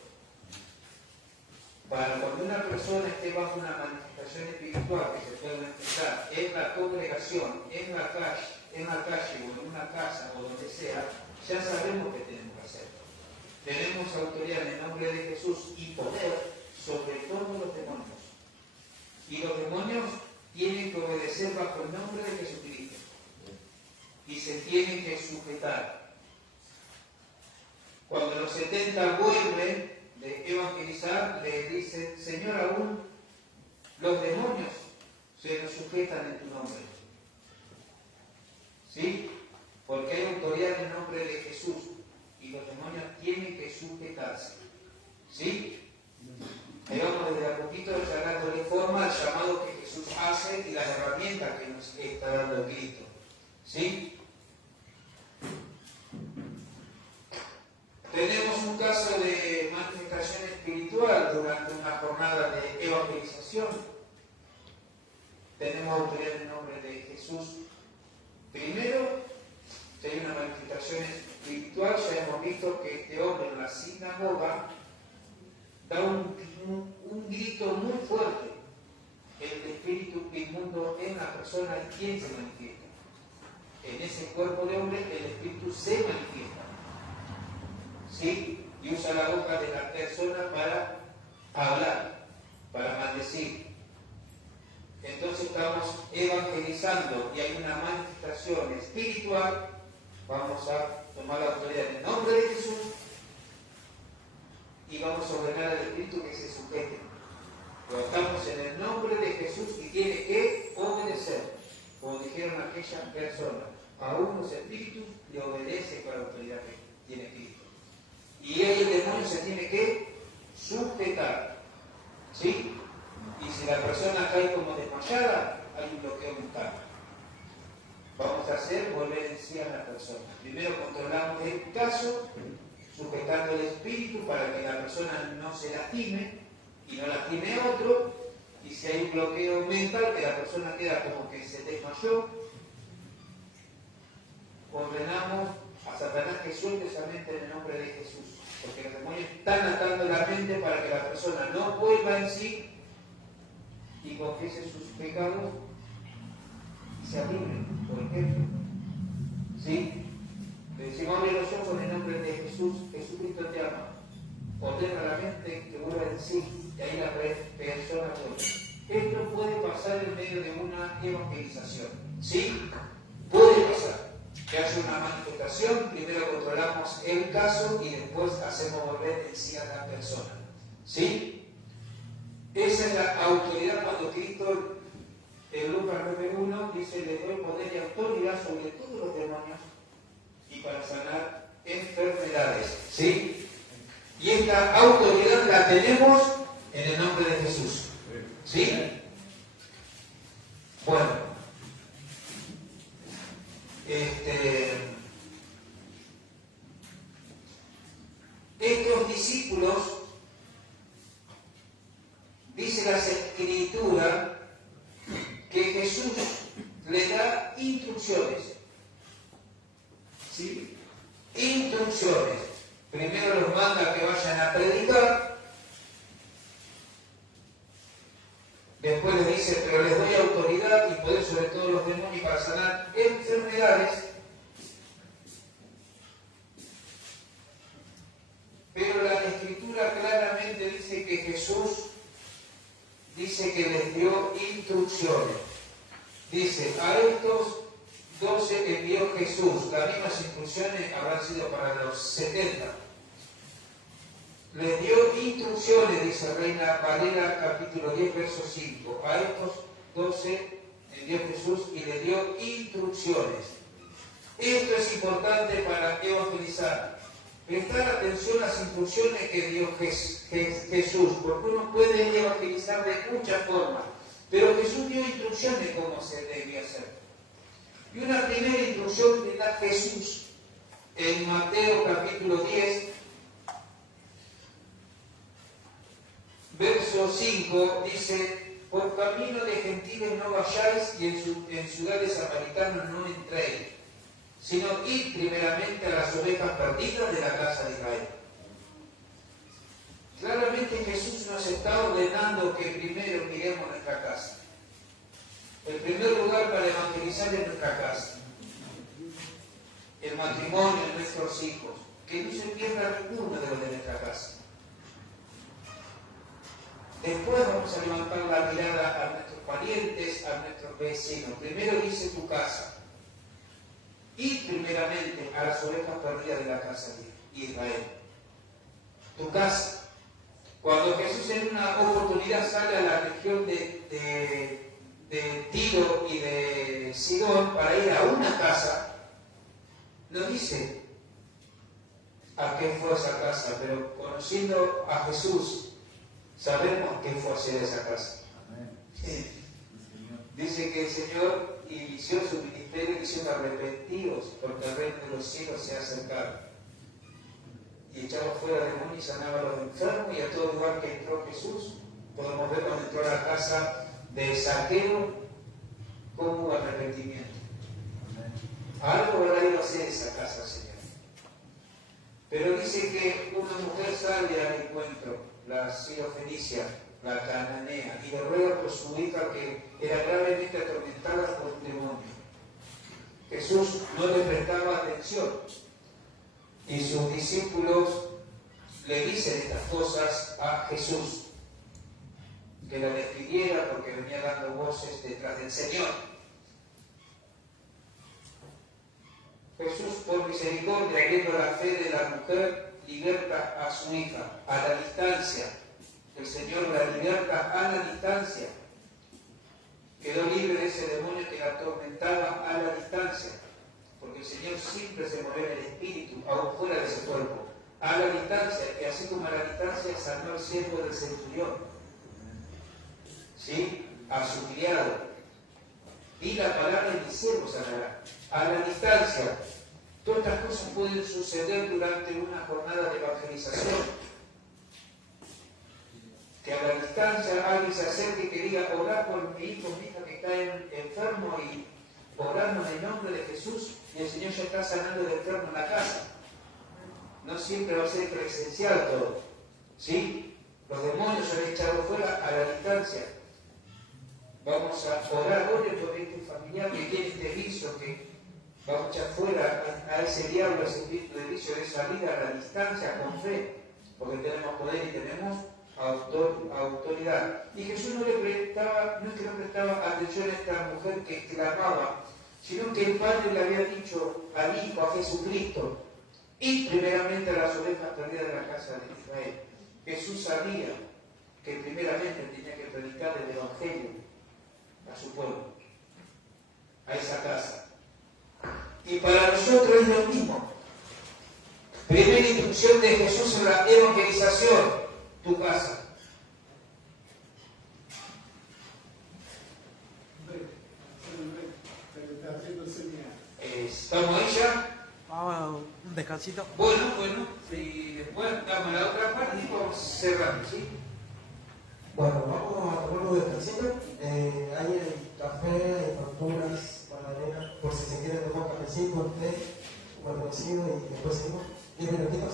Para cuando una persona esté bajo una manifestación espiritual que se puede manifestar en la congregación, en la calle o en una casa o donde sea, ya sabemos qué tenemos que hacer. Tenemos autoridad en el nombre de Jesús y poder sobre todos los demonios. Y los demonios tienen que obedecer bajo el nombre de Jesucristo. Y se tienen que sujetar. Cuando los 70 vuelven de evangelizar, le dicen, Señor, aún los demonios se nos sujetan en tu nombre. ¿Sí? Porque hay autoridad en el nombre de Jesús y los demonios tienen que sujetarse. ¿Sí? Ahí vamos desde a poquito dándole forma al llamado que Jesús hace y las herramientas que nos está dando Cristo. ¿Sí? Tenemos un caso de manifestación espiritual durante una jornada de evangelización. Tenemos autoridad en el nombre de Jesús. Primero, si hay una manifestación espiritual, ya hemos visto que este hombre en la sinagoga da un grito muy fuerte. El espíritu inmundo en la persona, ¿quién se manifiesta? En ese cuerpo de hombre, el espíritu se manifiesta. ¿Sí? Y usa la boca de la persona para hablar, para maldecir. Entonces estamos evangelizando y hay una manifestación espiritual. Vamos a tomar la autoridad en el nombre de Jesús y vamos a ordenar al espíritu que se sujete. Pero estamos en el nombre de Jesús y tiene que obedecer. Como dijeron aquí aún los espíritus le obedecen con la autoridad que tiene Cristo. Y ahí el demonio se tiene que sujetar. ¿Sí? Y si la persona cae como desmayada, hay un bloqueo mental. Vamos a hacer volver en sí a la persona. Primero controlamos el caso, sujetando el espíritu para que la persona no se lastime y no lastime a otro. Y si hay un bloqueo mental, que la persona queda como que se desmayó, ordenamos a Satanás que suelte esa mente en el nombre de Jesús. Porque los demonios están atando la mente para que la persona no vuelva en sí y confiese sus pecados y se abriguen, por ejemplo. ¿Sí? Le decimos, abre los ojos en el nombre de Jesús, Jesucristo te ama. Ordena la mente que vuelva en sí y ahí la persona vuelve. Esto puede pasar en medio de una evangelización. ¿Sí? Puede pasar. Que haya una manifestación, primero controlamos el caso y después hacemos volver en sí a la persona. ¿Sí? Esa es la autoridad cuando Cristo en Lucas 9:1 dice: le doy poder y autoridad sobre todos los demonios y para sanar enfermedades. ¿Sí? Y esta autoridad la tenemos en el nombre de Jesús. ¿Sí? Bueno. Estos discípulos, dice las Escrituras, que Jesús le da instrucciones. ¿Sí? Instrucciones. Primero los manda que vayan a predicar. Después les dice, pero les doy autoridad y poder sobre todos los demonios para sanar enfermedades. Pero la Escritura claramente dice que Jesús dice que les dio instrucciones. Dice, a estos 12 envió Jesús. Las mismas instrucciones habrán sido para los 70. Les dio instrucciones, dice Reina Valera, capítulo 10, verso 5. A estos 12 envió Jesús y les dio instrucciones. Esto es importante para evangelizar. Prestar atención a las instrucciones que dio Jesús, porque uno puede evangelizar de muchas formas, pero Jesús dio instrucciones cómo se debía hacer. Y una primera instrucción que da Jesús en Mateo capítulo 10, verso 5, dice: por camino de gentiles no vayáis y en ciudades samaritanas no entréis, sino id primeramente a las ovejas perdidas de la casa de Israel. Claramente Jesús nos está ordenando que primero miremos nuestra casa. El primer lugar para evangelizar es nuestra casa. El matrimonio, nuestros hijos. Que no se pierda ninguno de los de nuestra casa. Después vamos a levantar la mirada a nuestros parientes, a nuestros vecinos. Primero dice tu casa. Y primeramente a las ovejas perdidas de la casa de Israel. Tu casa. Cuando Jesús en una oportunidad sale a la región de Tiro y de Sidón para ir a una casa, no dice a qué fue esa casa, pero conociendo a Jesús, sabemos qué fue a hacer esa casa. Sí. Dice que el Señor inició su ministerio diciendo: arrepentidos, porque el reino de los cielos se ha acercado. Y echaba fuera demonios y sanaba a los enfermos, y a todo lugar que entró Jesús, podemos ver cuando entró a la casa de Saqueo, cómo hubo arrepentimiento. Algo habrá ido a hacer esa casa, Señor. Pero dice que una mujer sale al encuentro, la sirofenicia, la cananea, y le ruega por su hija que era gravemente atormentada por un demonio. Jesús no le prestaba atención y sus discípulos le dicen estas cosas a Jesús, que la despidiera porque venía dando voces detrás del Señor. Jesús, por misericordia, viendo la fe de la mujer, liberta a su hija a la distancia. El Señor la liberta a la distancia. Quedó libre de ese demonio que la atormentaba a la distancia. porque el Señor siempre se mueve en el espíritu, aún fuera de ese cuerpo, a la distancia, que así como a la distancia sanó al siervo del centurión, ¿sí? A su criado. Y la palabra de mi siervo sanará. A la distancia. Todas estas cosas pueden suceder durante una jornada de evangelización. Que a la distancia alguien se acerque y que diga, orar por mi hijo, mi hija que está enfermo y orarnos en el nombre de Jesús, y el Señor ya está sanando el enfermo en la casa. No siempre va a ser presencial todo. ¿Sí? Los demonios se han echado fuera a la distancia. Vamos a orar hoy por este familiar que tiene este vicio, que vamos a echar fuera a ese diablo, a ese espíritu de vicio, de salida a la distancia con fe, porque tenemos poder y tenemos autoridad. Y Jesús no le prestaba, no es que no prestaba atención a esta mujer que clamaba, sino que el Padre le había dicho al Hijo, a Jesucristo, y primeramente a las ovejas perdidas de la casa de Israel. Jesús sabía que primeramente tenía que predicar el Evangelio a su pueblo, a esa casa. Y para nosotros es lo mismo. Primera instrucción de Jesús en la evangelización, tu casa. ¿Estamos ahí ya? Vamos un descansito. Bueno, y después damos la otra parte y vamos cerrando, ¿sí? Bueno, vamos a tomar un descansito. Hay café, hay facturas, magdalena, por si se quiere tomar cafecito, té, buen cocido y después seguimos 10 minutitos.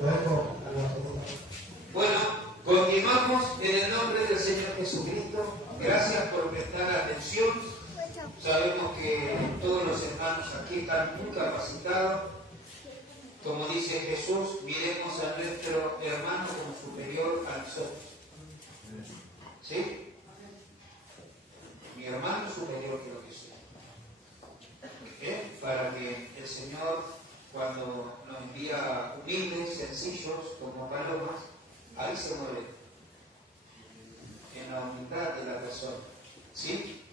Lo dejo a la pregunta. Bueno, continuamos en el nombre del Señor Jesucristo. Gracias por prestar atención. Sabemos que todos los hermanos aquí están muy capacitados. Como dice Jesús, miremos a nuestro hermano como superior a nosotros. ¿Sí? Mi hermano superior quiero que sea. ¿Qué? Para que el Señor, cuando nos envía humildes, sencillos, como palomas, ahí se mueve. En la humildad de la persona. ¿Sí?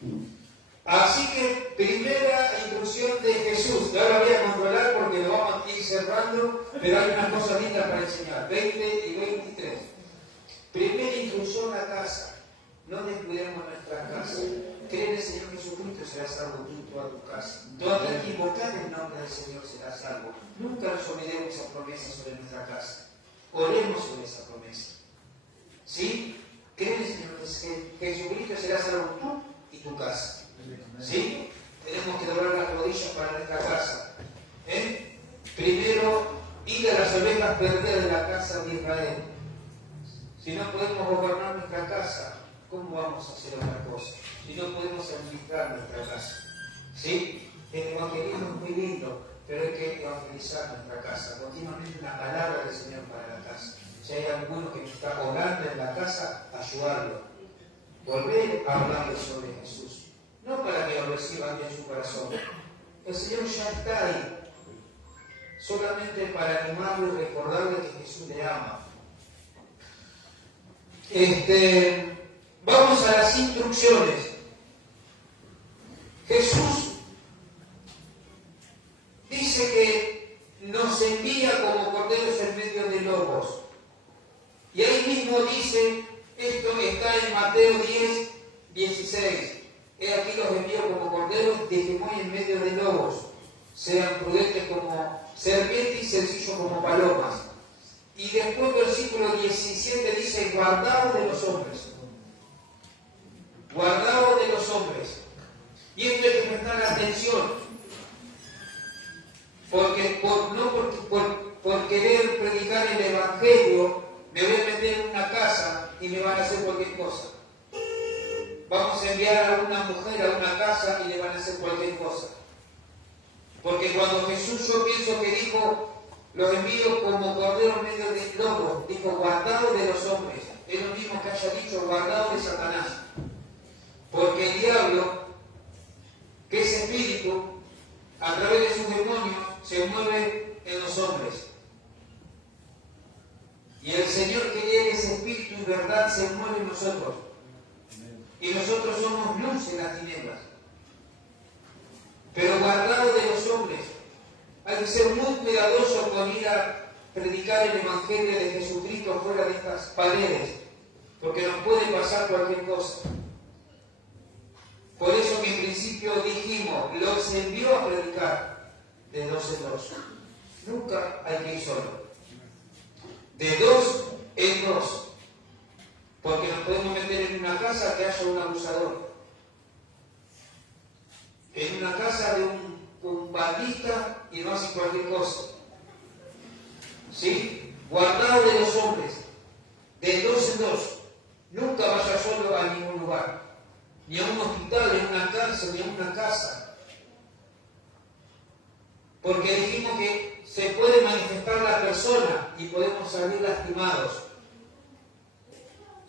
Así que, primera instrucción de Jesús. Ahora voy a controlar porque lo vamos a ir cerrando, pero hay unas cosas lindas para enseñar. 20 y 23. Primera instrucción a casa. No descuidemos nuestra casa. Cree en el Señor Jesucristo y serás salvo tú y toda tu casa. Donde invocar el nombre del Señor serás salvo. Nunca nos olvidemos esa promesa sobre nuestra casa. Oremos sobre esa promesa. ¿Sí? Cree en el Señor Jesucristo y serás salvo tú y tu casa. ¿Sí? Tenemos que doblar las rodillas para nuestra casa. Primero, ir a las ovejas perdidas de la casa de Israel. Si no podemos gobernar nuestra casa, ¿cómo vamos a hacer otra cosa? Si no podemos administrar nuestra casa. ¿Sí? El evangelismo es muy lindo, pero hay que evangelizar nuestra casa. Continuamente una palabra del Señor para la casa. Si hay alguno que está orando en la casa, ayudarlo. Volver a hablarle sobre Jesús. No para que lo reciban en su corazón. El Señor ya está ahí. Solamente para animarlo y recordarle que Jesús le ama. Vamos a las instrucciones. Jesús dice que nos envía como corderos en medio de lobos. Y ahí mismo dice, esto está en Mateo 10, 16. He aquí los envío como corderos de que voy en medio de lobos. Sean prudentes como serpientes y sencillos como palomas. Y después versículo 17 dice, guardaos de los hombres. Guardaos de los hombres. Y esto hay que prestar atención. Porque por querer predicar el Evangelio, me voy a meter en una casa y me van a hacer cualquier cosa. Vamos a enviar a una mujer a una casa y le van a hacer cualquier cosa. Porque cuando Jesús, yo pienso que dijo, los envío como corderos en medio de lobos, dijo, guardaos de los hombres. Es lo mismo que haya dicho, guardaos de Satanás. Porque el diablo, que es espíritu, a través de sus demonios, se mueve en los hombres. Y el Señor, que es espíritu y verdad, se mueve en nosotros. Y nosotros somos luz en las tinieblas. Pero guardados de los hombres. Hay que ser muy cuidadoso con ir a predicar el Evangelio de Jesucristo fuera de estas paredes, porque nos puede pasar cualquier cosa. Por eso que en principio dijimos, los envió a predicar de 2 en 2. Nunca hay que ir solo. De 2 en 2. Porque nos podemos meter en una casa que haya un abusador. En una casa de un bandista y no hace cualquier cosa. ¿Sí? Guardado de los hombres. De 2 en 2. Nunca vaya solo a ningún lugar. Ni a un hospital, ni a una cárcel, ni a una casa. Porque dijimos que se puede manifestar la persona y podemos salir lastimados.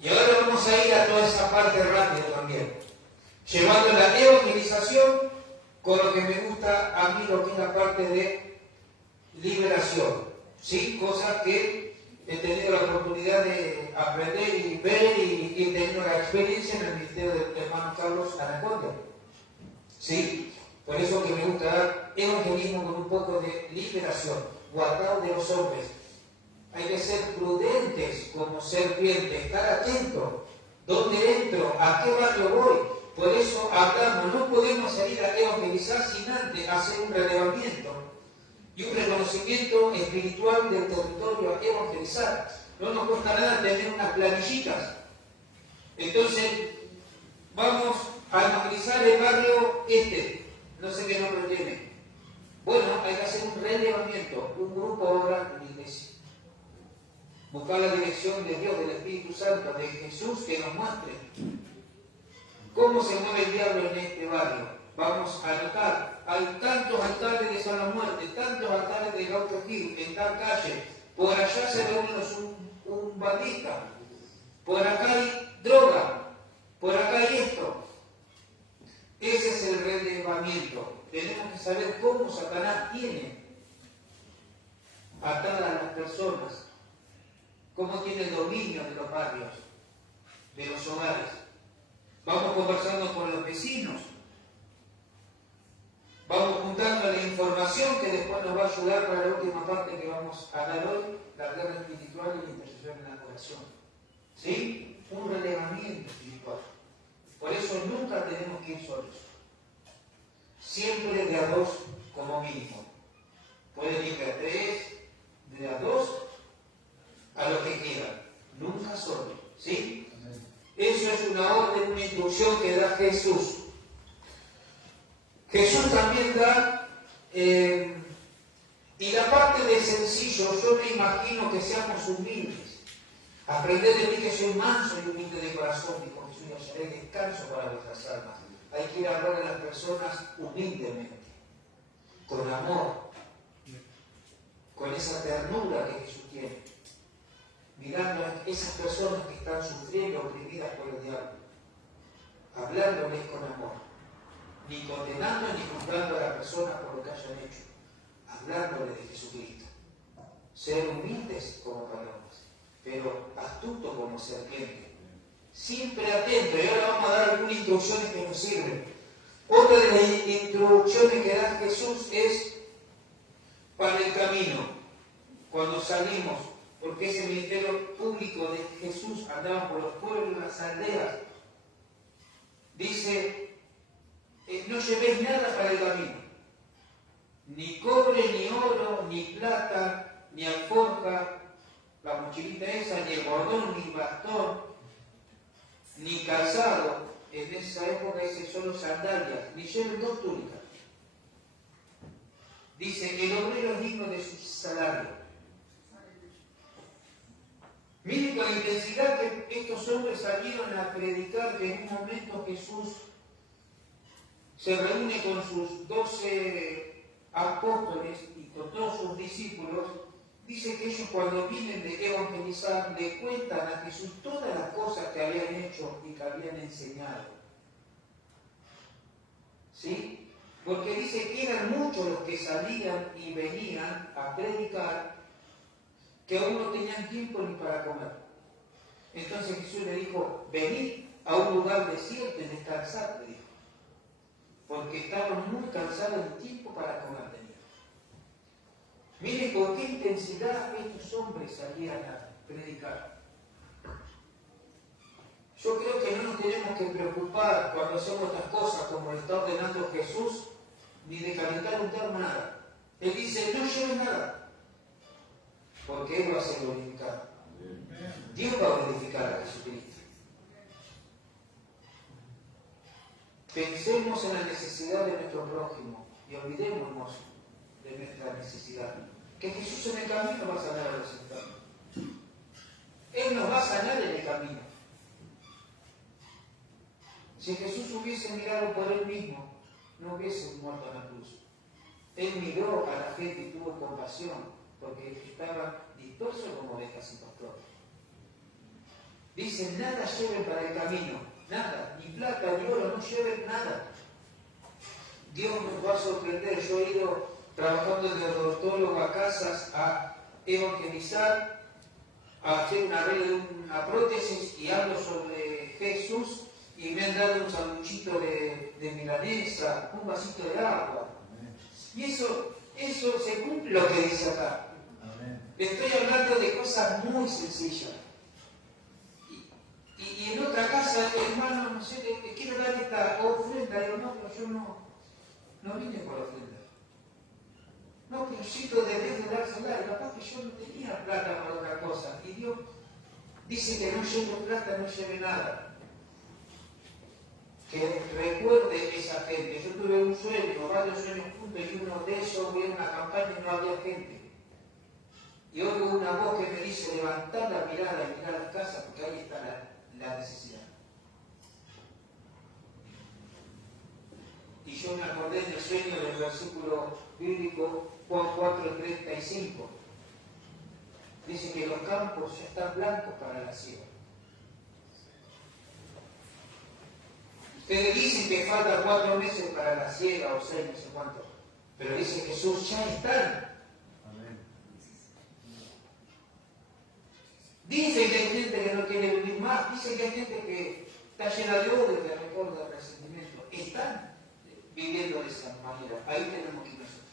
Y ahora vamos a ir a toda esa parte rápido también. Llevando la evangelización con lo que me gusta a mí, lo que es la parte de liberación. ¿Sí? Cosas que he tenido la oportunidad de aprender y ver y he tenido la experiencia en el ministerio del hermano Carlos Anaconda. ¿Sí? Por eso que me gusta dar evangelismo con un poco de liberación, guardado de los hombres. Hay que ser prudentes como serpientes, estar atentos. ¿Dónde entro? ¿A qué barrio voy? Por eso hablamos, no podemos salir a evangelizar sin antes hacer un relevamiento y un reconocimiento espiritual del territorio a evangelizar. No nos cuesta nada tener unas planillitas. Entonces, vamos a evangelizar el barrio no sé qué nombre tiene. Bueno, hay que hacer un relevamiento, un grupo ahora en la iglesia. Buscar la dirección de Dios, del Espíritu Santo, de Jesús, que nos muestre cómo se mueve el diablo en este barrio. Vamos a anotar, hay tantos altares de San Muerte, tantos altares de Gaucho Gil, en tal calle, por allá se reúne un bandista, por acá hay droga, por acá hay esto. Ese es el relevamiento. Tenemos que saber cómo Satanás tiene atadas a las personas, cómo tiene el dominio de los barrios, de los hogares. Vamos conversando con los vecinos. Vamos juntando la información que después nos va a ayudar para la última parte que vamos a dar hoy, la guerra espiritual y la intercesión en la oración. ¿Sí? Un relevamiento espiritual. Por eso nunca tenemos que ir solos. Siempre de a 2 como mínimo. Pueden ir de a 3, de a 2, a lo que quieran. Nunca solos. ¿Sí? Eso es una orden, una instrucción que da Jesús. Jesús también da, y la parte de sencillo, yo me imagino que seamos humildes. Aprended de mí que soy manso y humilde de corazón, dijo Jesús, y os haré descanso para vuestras almas. Hay que ir a hablar a las personas humildemente, con amor, con esa ternura que Jesús tiene, mirando a esas personas que están sufriendo, oprimidas por el diablo, hablándoles con amor, ni condenando ni juzgando a la persona por lo que hayan hecho, hablándole de Jesucristo. Ser humildes como palomas, pero astutos como serpientes, siempre atentos. Y ahora vamos a dar algunas instrucciones que nos sirven. Otra de las instrucciones que da Jesús es para el camino, cuando salimos, porque ese ministerio público de Jesús andaba por los pueblos, las aldeas. Dice, no llevéis nada para el camino, ni cobre, ni oro, ni plata, ni alforja, la mochilita esa, ni el bordón, ni bastón, ni calzado. En esa época dice solo sandalias, ni lleven 2 túnicas. Dice que el obrero es digno de su salario. Miren con la intensidad que estos hombres salieron a predicar, que en un momento Jesús se reúne con sus 12 apóstoles y con todos sus discípulos. Dice que ellos cuando vienen de evangelizar le cuentan a Jesús todas las cosas que habían hecho y que habían enseñado. ¿Sí? Porque dice que eran muchos los que salían y venían a predicar, que aún no tenían tiempo ni para comer. Entonces Jesús le dijo, venid a un lugar desierto y descansad, le dijo. porque estaban muy cansados del tiempo para comer tenían. Miren con qué intensidad estos hombres salían a predicar. Yo creo que no nos tenemos que preocupar cuando hacemos estas cosas como lo está ordenando Jesús, ni de calentar un termo nada. Él dice, no lleven nada, porque Él va a ser glorificado. Dios va a glorificar a Jesucristo. Pensemos en la necesidad de nuestro prójimo y olvidémonos de nuestra necesidad. Que Jesús en el camino va a sanar a los enfermos. Él nos va a sanar en el camino. Si Jesús hubiese mirado por Él mismo, no hubiese muerto en la cruz. Él miró a la gente y tuvo compasión, porque estaban dispersos como ovejas sin pastor. Dice, nada lleven para el camino, nada, ni plata, ni oro, no lleven nada. Dios nos va a sorprender. Yo he ido trabajando de odontólogo a casas a evangelizar, a hacer un arreglo de una prótesis y hablo sobre Jesús y me han dado un sanduchito de milanesa, un vasito de agua. Y eso se cumple lo que dice acá. Estoy hablando de cosas muy sencillas. Y en otra casa, hermano, no sé, te quiero dar esta ofrenda. Digo, no, pero yo no vine por ofrenda. No, pero sí lo debes de dársela. Y capaz que yo no tenía plata para otra cosa. Y Dios dice que no lleve plata, no lleve nada. Que recuerde esa gente. Yo tuve un sueño, varios sueños juntos, y uno de esos vi una campaña y no había gente. Y oigo una voz que me dice, levantad la mirada y mirad las casas, porque ahí está la necesidad. Y yo me acordé del sueño del versículo bíblico Juan 4:35. Dice que los campos ya están blancos para la siega. Ustedes dicen que faltan 4 meses para la siega o 6, no sé cuánto. Pero dice Jesús, ya están. Dicen que hay gente que no quiere vivir más, dicen que hay gente que está llena de odio, de rencor, de resentimiento. Están viviendo de esa manera. Ahí tenemos que ir nosotros.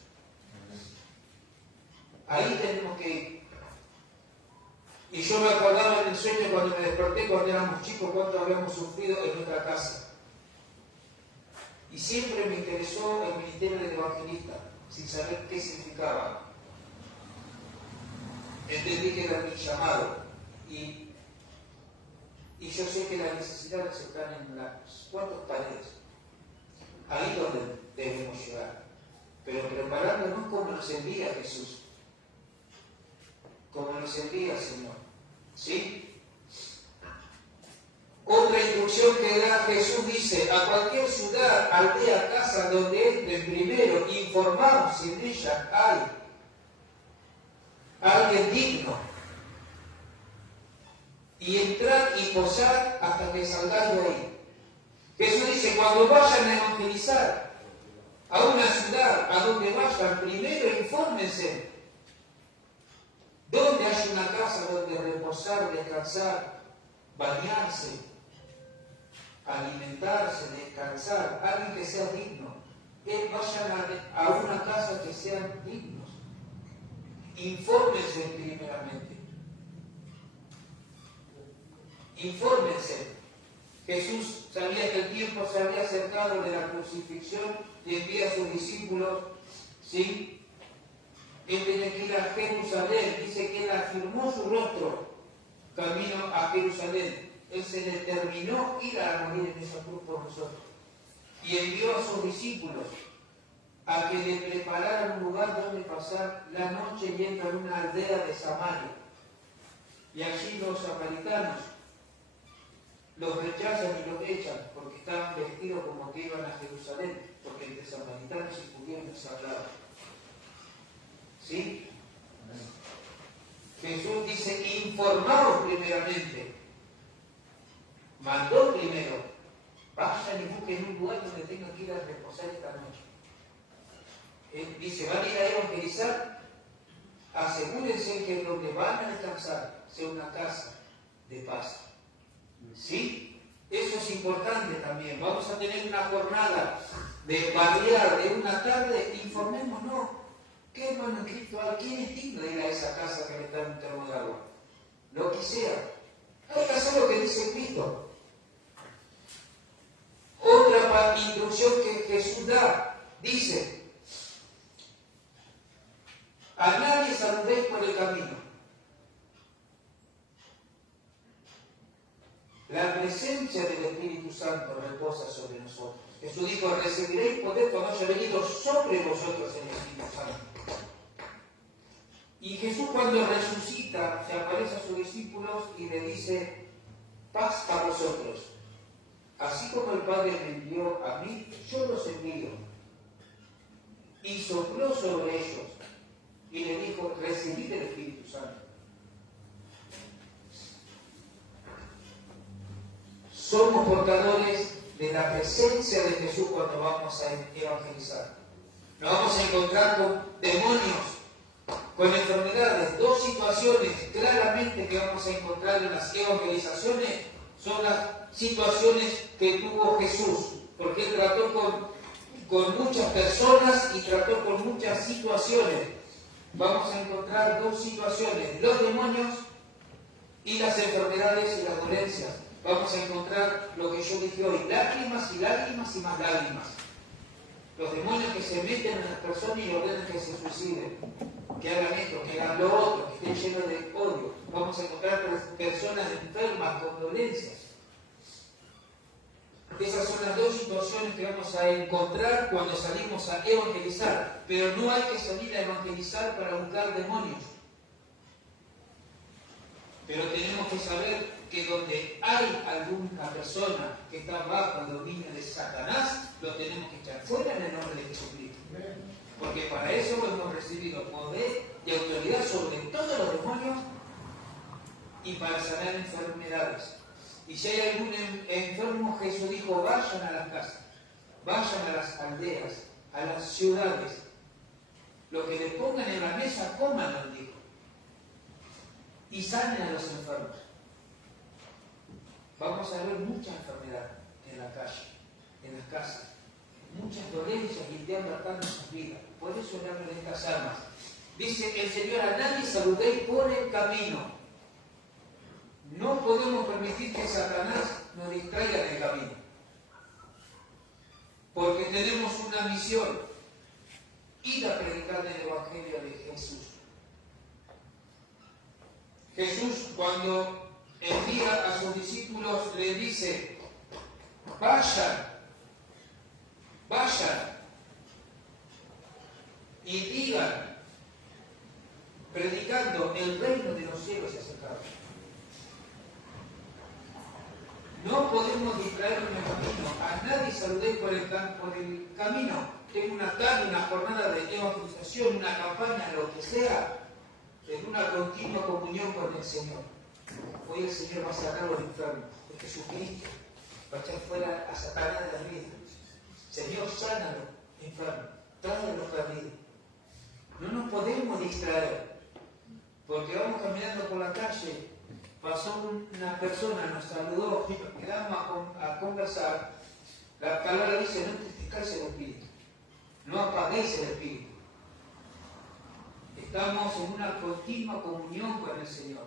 Ahí tenemos que ir. Y yo me acordaba en el sueño cuando me desperté, cuando éramos chicos, cuánto habíamos sufrido en nuestra casa. Y siempre me interesó el ministerio del evangelista, sin saber qué significaba. Entendí que era mi llamado. Y yo sé que las necesidades están en las 4 paredes. Ahí donde debemos llegar. Pero preparándonos como nos envía Jesús. Como nos envía el Señor. ¿Sí? Otra instrucción que da Jesús dice, a cualquier ciudad, aldea, casa donde entren primero, informados si en ella hay alguien digno. Y entrar y posar hasta que salgáis de ahí. Jesús dice, cuando vayan a evangelizar a una ciudad, a donde vayan, primero infórmense. ¿Dónde hay una casa donde reposar, descansar, bañarse, alimentarse, descansar? Alguien que sea digno. Vayan a una casa que sean dignos. Infórmense primeramente. Infórmense. Jesús sabía que el tiempo se había acercado de la crucifixión y envía a sus discípulos, ¿sí? Él tenía que ir a Jerusalén. Dice que él afirmó su rostro camino a Jerusalén. Él se determinó ir a morir en esa cruz por nosotros. Y envió a sus discípulos a que le prepararan un lugar donde pasar la noche y entra en una aldea de Samaria. Y allí los samaritanos los rechazan y los echan porque estaban vestidos como que iban a Jerusalén, porque entre samaritanos y judíos no se hablaba. ¿Sí? Jesús dice, informaos primeramente. Mandó primero. Vayan y busquen un lugar donde tengan que ir a reposar esta noche. Él dice, van a ir a evangelizar. Asegúrense que donde van a descansar sea una casa de paz. ¿Sí? Eso es importante también. Vamos a tener una jornada de barriar de una tarde, informémonos. ¿Qué hermano espiritual? ¿Quién es digno de ir a esa casa que le está en un termo de agua? Lo que sea. Hay que hacer lo que dice Cristo. Otra instrucción que Jesús da, dice, a nadie saludéis por el camino. La presencia del Espíritu Santo reposa sobre nosotros. Jesús dijo, recibiréis poder cuando haya venido sobre vosotros el Espíritu Santo. Y Jesús cuando resucita, se aparece a sus discípulos y le dice, paz a vosotros. Así como el Padre me envió a mí, yo los envío. Y sopló sobre ellos y le dijo, recibid el Espíritu Santo. Somos portadores de la presencia de Jesús cuando vamos a evangelizar. Nos vamos a encontrar con demonios, con enfermedades. Dos situaciones claramente que vamos a encontrar en las evangelizaciones son las situaciones que tuvo Jesús, porque Él trató con muchas personas y trató con muchas situaciones. Vamos a encontrar dos situaciones, los demonios y las enfermedades y las dolencias. Vamos a encontrar lo que yo dije hoy, lágrimas y lágrimas y más lágrimas. Los demonios que se meten en las personas y ordenan que se suiciden, que hagan esto, que hagan lo otro, que estén llenos de odio. Vamos a encontrar personas enfermas con dolencias. Esas son las dos situaciones que vamos a encontrar cuando salimos a evangelizar. Pero no hay que salir a evangelizar para buscar demonios. Pero tenemos que saber que donde hay alguna persona que está bajo el dominio de Satanás, lo tenemos que echar fuera en el nombre de Jesucristo. Porque para eso hemos recibido poder y autoridad sobre todos los demonios y para sanar enfermedades. Y si hay algún enfermo, Jesús dijo, vayan a las casas, vayan a las aldeas, a las ciudades. Lo que les pongan en la mesa, cómanlo, dijo. Y sanen a los enfermos. Vamos a ver mucha enfermedad en la calle, en las casas, muchas dolencias y te atacando sus vidas. Por eso le hablo de estas almas. Dice el Señor, a nadie saludéis por el camino. No podemos permitir que Satanás nos distraiga del camino. Porque tenemos una misión, ir a predicar el Evangelio de Jesús. Jesús, cuando envía a sus discípulos, le dice, vayan, y digan, predicando, el reino de los cielos se ha acercado. No podemos distraernos en el camino. A nadie saludéis por el camino. Tengo una tarde, una jornada de evangelización, una campaña, lo que sea, en una continua comunión con el Señor. Hoy el Señor va a sacar a los enfermos. Es Jesucristo. Va a echar fuera a Satanás de la vida. Señor, sánalo, enfermo. Trae a los perdidos. No nos podemos distraer. Porque vamos caminando por la calle. Pasó una persona, nos saludó, quedamos a conversar. La palabra dice, no entristezcáis el espíritu. No apaguéis el espíritu. Estamos en una continua comunión con el Señor.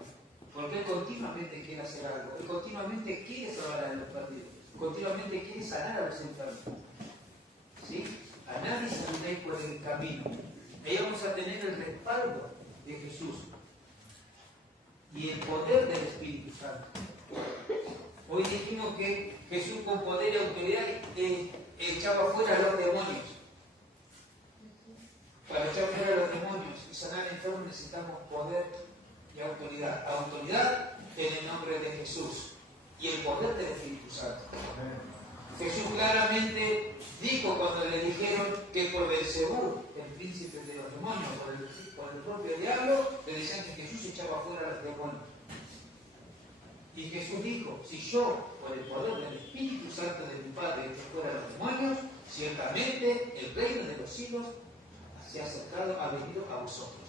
Porque Él continuamente quiere hacer algo. Él continuamente quiere salvar a los perdidos. Continuamente quiere sanar a los enfermos. ¿Sí? A nadie saludéis por el camino. Ahí vamos a tener el respaldo de Jesús. Y el poder del Espíritu Santo. Hoy dijimos que Jesús con poder y autoridad echaba fuera a los demonios. Para echar fuera a los demonios y sanar enfermos necesitamos poder y autoridad. Autoridad en el nombre de Jesús y el poder del Espíritu Santo. Jesús claramente dijo cuando le dijeron que por Beelzebú, el príncipe de los demonios, por el propio diablo, le decían que Jesús echaba fuera a los demonios. Y Jesús dijo, si yo, por el poder del Espíritu Santo de mi Padre, echo fuera a los demonios, ciertamente el reino de los cielos se ha acercado, ha venido a vosotros.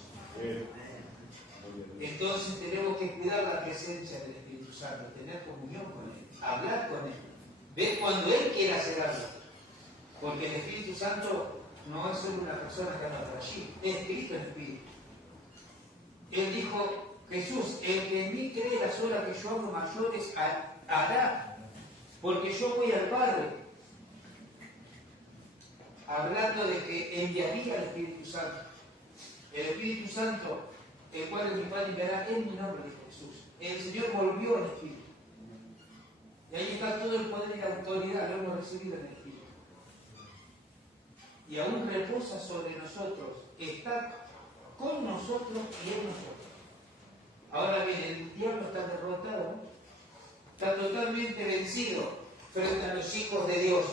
Entonces tenemos que cuidar la presencia del Espíritu Santo, tener comunión con Él, hablar con Él, ver cuando Él quiere hacer algo. Porque el Espíritu Santo no es solo una persona que anda por allí, es Cristo el Espíritu. Él dijo, Jesús, el que en mí cree las obras que yo hago mayores hará, porque yo voy al Padre. Hablando de que enviaría al Espíritu Santo. El Espíritu Santo, el cual mi Padre enviará en mi nombre, dijo Jesús. El Señor volvió al Espíritu. Y ahí está todo el poder y la autoridad, lo hemos recibido en el Espíritu. Y aún reposa sobre nosotros, está con nosotros y en nosotros. Ahora bien, el diablo está derrotado, está totalmente vencido frente a los hijos de Dios.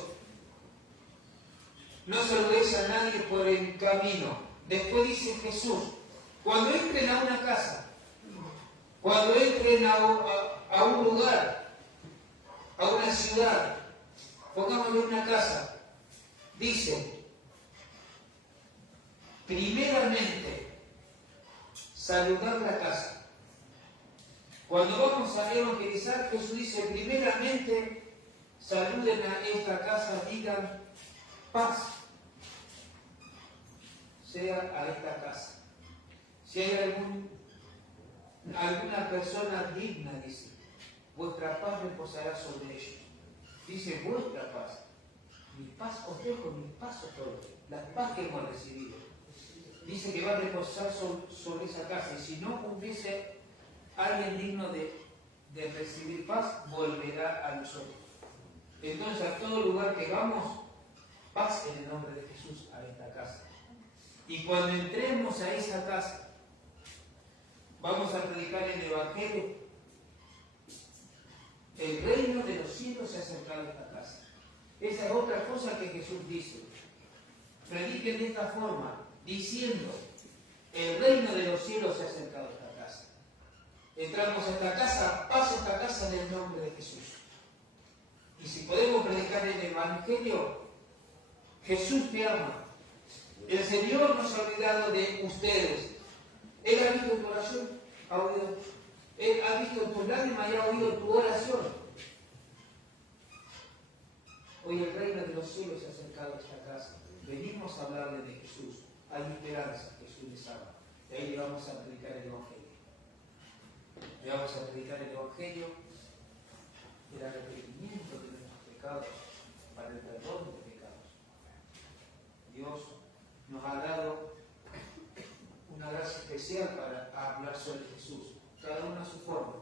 No se obedece a nadie por el camino. Después dice Jesús, cuando entren a una casa, cuando entren a un lugar, a una ciudad, pongámosle una casa, dice, primeramente, saludar la casa. Cuando vamos a evangelizar, Jesús dice, primeramente, saluden a esta casa, digan paz sea a esta casa. Si hay alguna persona digna, dice, vuestra paz reposará sobre ellos. Dice, vuestra paz. Mi paz os dejo, mi paz os doy. La paz que hemos recibido. Dice que va a reposar sobre esa casa. Y si no hubiese alguien digno de recibir paz, volverá a nosotros. Entonces, a todo lugar que vamos, paz en el nombre de Jesús a esta casa. Y cuando entremos a esa casa, vamos a predicar el Evangelio. El reino de los cielos se ha acercado a esta casa. Esa es otra cosa que Jesús dice. Prediquen de esta forma, diciendo, el reino de los cielos se ha acercado a esta casa. Entramos a esta casa, pasa esta casa en el nombre de Jesús. Y si podemos predicar el Evangelio, Jesús te ama. El Señor no se ha olvidado de ustedes. Él ha visto tu oración, Él ha visto tus lágrimas y ha oído tu oración. Hoy el reino de los cielos se ha acercado a esta casa. Venimos a hablarle de Jesús. Hay esperanza, Jesús les ama. De ahí le vamos a predicar el Evangelio. Le vamos a predicar el Evangelio del arrepentimiento de nuestros pecados para el perdón de pecados. Dios nos ha dado una gracia especial para hablar sobre Jesús, cada uno a su forma,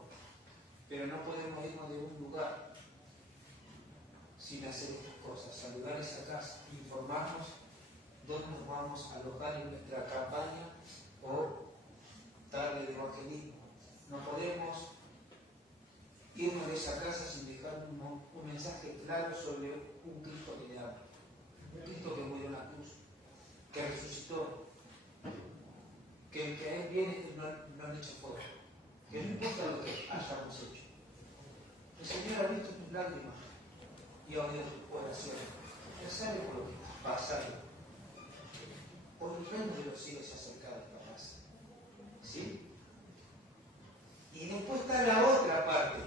pero no podemos irnos de un lugar sin hacer estas cosas, saludar esa casa, informarnos dónde nos vamos a alojar en nuestra campaña o darle el evangelismo. No podemos irnos de esa casa sin dejar un mensaje claro sobre un Cristo que le ama, un Cristo que murió en la cruz, que resucitó, que el que a Él viene no han hecho fuera, que no importa lo que hayamos hecho. El Señor ha visto tus lágrimas y ha oído tus oraciones. Él sabe por lo que estás pasando. Hoy el reino de los cielos se ha acercado a esta casa. ¿Sí? Y después está la otra parte.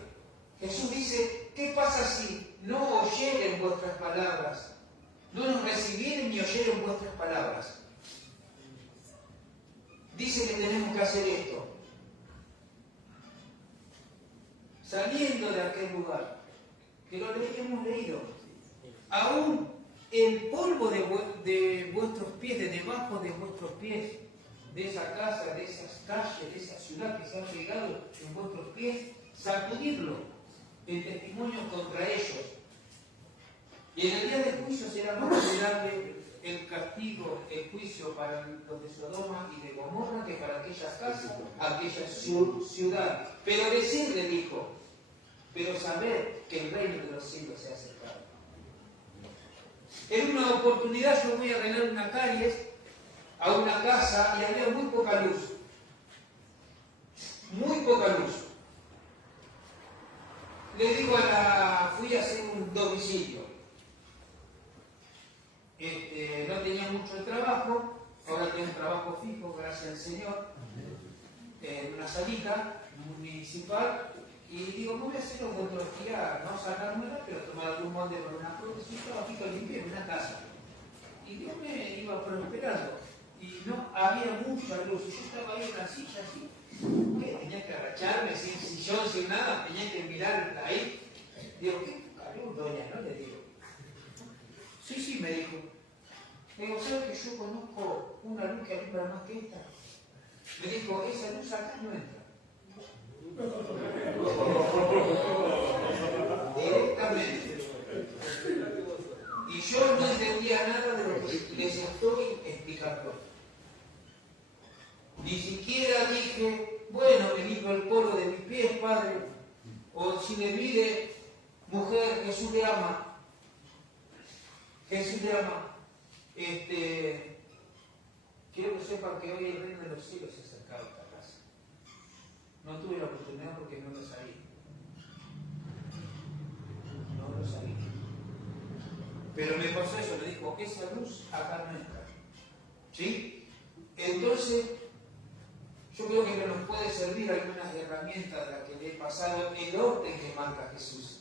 Jesús dice, ¿qué pasa si no oyeren vuestras palabras? No nos recibieren ni oyeren vuestras palabras. Dice que tenemos que hacer esto. Saliendo de aquel lugar, que lo hemos leído, aún el polvo de vuestros pies, de debajo de vuestros pies, de esa casa, de esas calles, de esa ciudad que se han pegado en vuestros pies, sacudirlo en testimonio contra ellos. Y en el día del juicio será más considerable el castigo, el juicio para los de Sodoma y de Gomorra que para aquellas casas, aquella ciudad. Pero decirle, dijo, pero saber que el reino de los cielos se ha acercado. En una oportunidad yo voy a arreglar una calle a una casa y había muy poca luz. Muy poca luz. Le digo fui a hacer un domicilio. No tenía mucho trabajo, ahora tengo un trabajo fijo, gracias al Señor, en una salita municipal, y digo, me voy a hacer un día, no sacármela, pero tomar algún molde para una prótesis, un trabajito limpio en una casa. y Dios me iba prosperando. Y no había mucha luz. Yo estaba ahí en la silla así. ¿Qué? Tenía que agacharme sin sillón, sin nada. Tenía que mirar ahí. Digo, ¿qué calor, doña? No le digo. Sí, me dijo. Le digo, ¿sabes que yo conozco una luz que alumbra más que esta? Me dijo, esa luz acá no entra. Directamente. Y yo no entendía nada de lo que les estoy explicando. Ni siquiera dije, bueno, me limpio el polvo de mis pies, Padre. O si me mire, mujer, Jesús le ama. Jesús le ama. Quiero que sepan que hoy el reino de los cielos se ha acercado a esta casa. No tuve la oportunidad porque no lo sabía. No lo sabía. Pero me pasó eso, me dijo, esa luz acá no entra. ¿Sí? Entonces, yo creo que nos puede servir algunas herramientas de las que le he pasado, el orden que marca Jesús.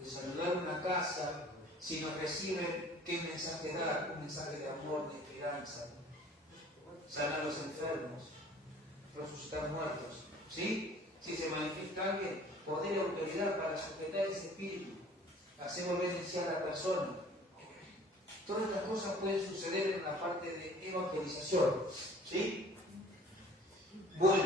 De saludar una casa, si nos reciben, ¿qué mensaje dar? Un mensaje de amor, de esperanza. Sanar a los enfermos, resucitar muertos. ¿Sí? Si se manifiesta alguien, poder y autoridad para sujetar ese espíritu. Hacer volver en sí a la persona. Todas estas cosas pueden suceder en la parte de evangelización. ¿Sí? Bueno.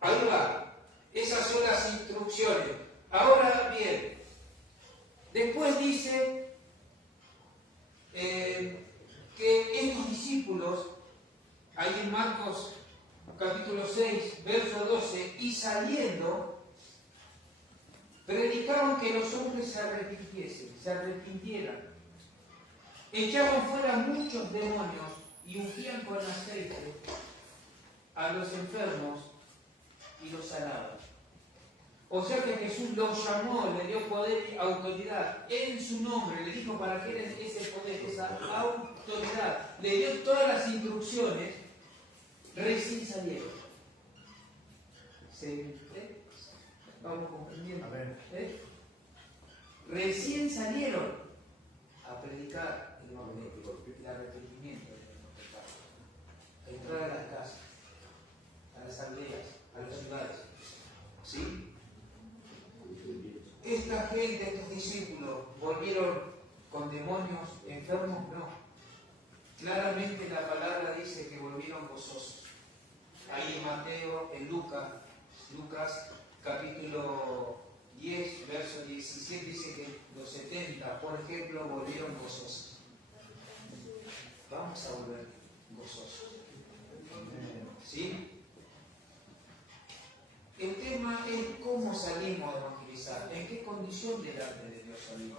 Ahí va. Esas son las instrucciones. Ahora bien, después dice que estos discípulos, ahí en Marcos capítulo 6, verso 12, y saliendo, predicaron que los hombres se arrepintieran. Echaban fuera muchos demonios y ungían con aceite a los enfermos y los sanaban. O sea que Jesús los llamó, le dio poder y autoridad en su nombre, le dijo para qué era ese poder, esa autoridad. Le dio todas las instrucciones, recién salieron. Vamos comprendiendo. Recién salieron a predicar el evangelio, el arrepentimiento de los pecados, a entrar a las casas, a las aldeas, a las ciudades. ¿Sí? Esta gente, estos discípulos, ¿volvieron con demonios enfermos? No. Claramente la palabra dice que volvieron gozosos. Ahí en Mateo, en Lucas capítulo 10, verso 17, dice que los 70, por ejemplo, volvieron gozosos. Vamos a volver gozosos. ¿Sí? El tema es cómo salimos a evangelizar, en qué condición delante de Dios salimos.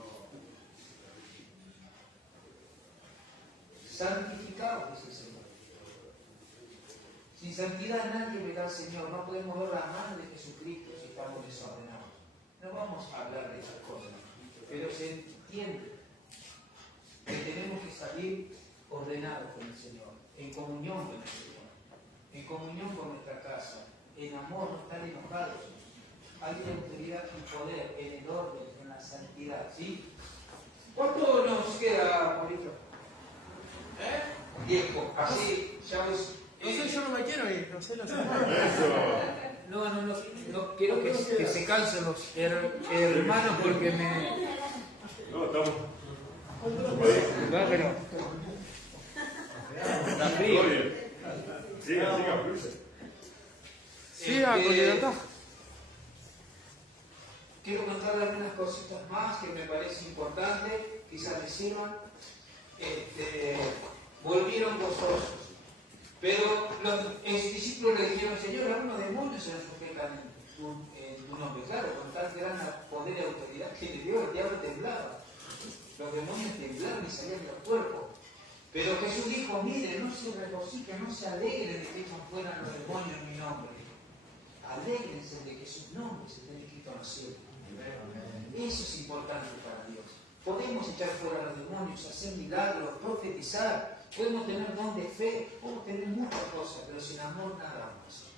Santificados, dice el Señor. Sin santidad nadie verá al Señor. No podemos ver la mano de Jesucristo si estamos desordenados. No vamos a hablar de esas cosas, pero se entiende que tenemos que salir ordenados con el Señor, en comunión con el Señor, en comunión con nuestra casa, en amor, no estar enojados. Hay autoridad y poder en el orden, en la santidad. ¿Sí? ¿Cuánto nos queda, Maurito? Tiempo. Así, ya ves. No sé, yo no me quiero ir, no sé lo sé. No quiero que se cansen los hermanos porque me... No, estamos. Va, pero... Está frío. Siga, fluye. Siga con libertad. Quiero contarle algunas cositas más que me parece importante, quizás les sirvan. Volvieron gozosos. Pero los discípulos le dijeron, Señor, algunos demonios se nos sujetan en tu nombre. Claro, con tal gran poder y autoridad que le dio, el diablo temblaba. Los demonios temblaban y salían de los cuerpos. Pero Jesús dijo, mire, no se regocijen, no se alegren de que echan fuera los demonios en mi nombre. Alégrense de que su nombre se esté escrito en los cielos. Eso es importante para Dios. Podemos echar fuera los demonios, hacer milagros, profetizar, podemos tener don de fe, podemos tener muchas cosas, pero sin amor nada vamos a hacer.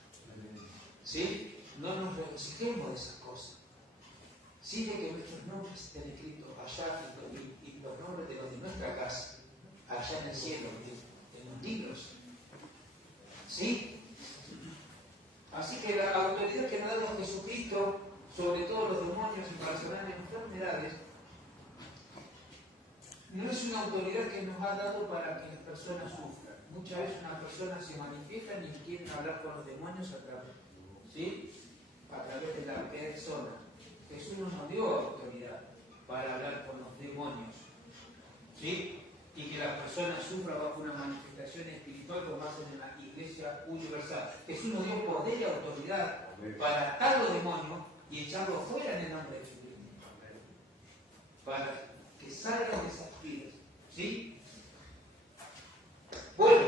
¿Sí? No nos regocijemos de esas cosas. sí de que nuestros nombres estén escritos allá y los nombres de los de nuestra casa, allá en el cielo, en los libros. ¿Sí? Así que la autoridad que nos ha dado Jesucristo sobre todos los demonios y para sanar enfermedades no es una autoridad que nos ha dado para que las personas sufran. Muchas veces una persona se manifiesta y quiere hablar con los demonios a través, ¿sí? A través de la persona. Jesús no nos dio autoridad para hablar con los demonios, ¿sí? Y que la persona sufra bajo una manifestación espiritual como hacen en la Iglesia Universal. Jesús nos dio poder y autoridad para atar los demonios y echarlos fuera en el nombre de Jesucristo. Para que salgan de esas vidas, ¿sí? Bueno,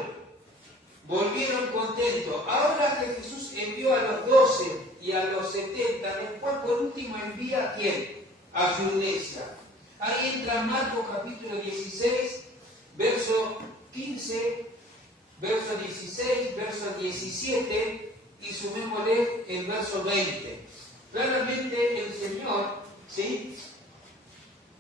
volvieron contentos. Ahora que Jesús envió a los 12 y a los 70, después por último envía ¿a quién? A su iglesia. Ahí entra Marcos capítulo 16, verso 15, verso 16, verso 17 y sumémosle el verso 20. Claramente el Señor, ¿sí?,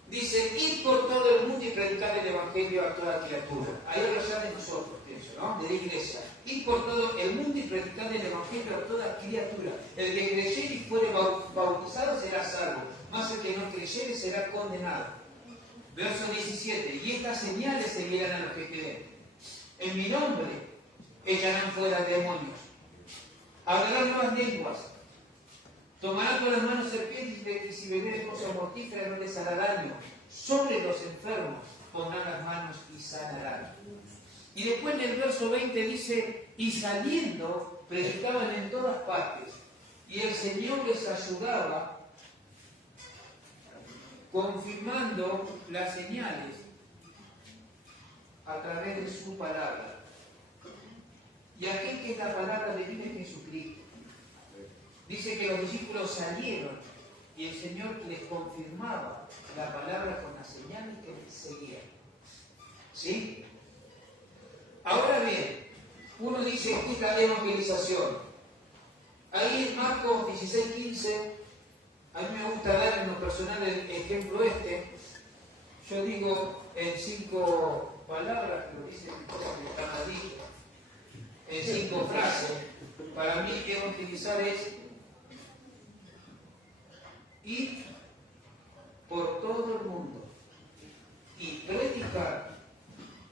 dice, id por todo el mundo y predicar el Evangelio a toda criatura. Ahí habla ya de nosotros, pienso, ¿no? De la iglesia. Id por todo el mundo y predicar el Evangelio a toda criatura. El que creyere y fuere bautizado será salvo, mas el que no creyere será condenado. Verso 17. Y estas señales seguirán a los que creen. En mi nombre echarán fuera demonios. Hablarán nuevas lenguas. Tomarán con las manos serpientes y si bebieren cosas mortíferas no les hará daño. Sobre los enfermos pondrán las manos y sanarán. Y después en el verso 20 dice, y saliendo predicaban en todas partes. Y el Señor les ayudaba confirmando las señales a través de su palabra. Y aquel que es la palabra de vida es Jesucristo. Dice que los discípulos salieron y el Señor les confirmaba la palabra con las señales que les seguían. ¿Sí? Ahora bien, uno dice que es la evangelización. Ahí en Marcos 16:15, a mí me gusta dar en lo personal el ejemplo este. Yo digo en 5 palabras, que lo dice que está allí, en 5 frases. Para mí evangelizar es ir por todo el mundo y predicar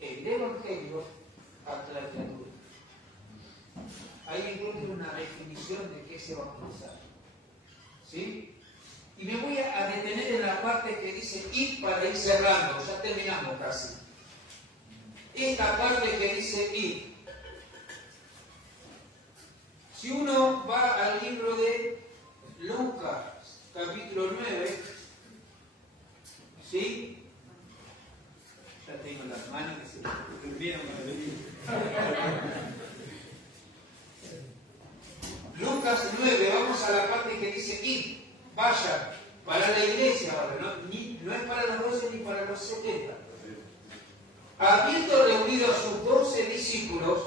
el Evangelio a toda la criatura. Ahí encuentro una definición de qué es evangelizar. ¿Sí? Y me voy a detener en la parte que dice ir para ir cerrando. Ya terminamos casi. Esta parte que dice ir. Si uno va al libro de Lucas, capítulo 9, ¿sí? Ya tengo las manos que se vieron para venir. Lucas 9, vamos a la parte que dice id, vaya, para la iglesia ahora, no es para los 12 ni para los 70. Habiendo reunido a sus 12 discípulos,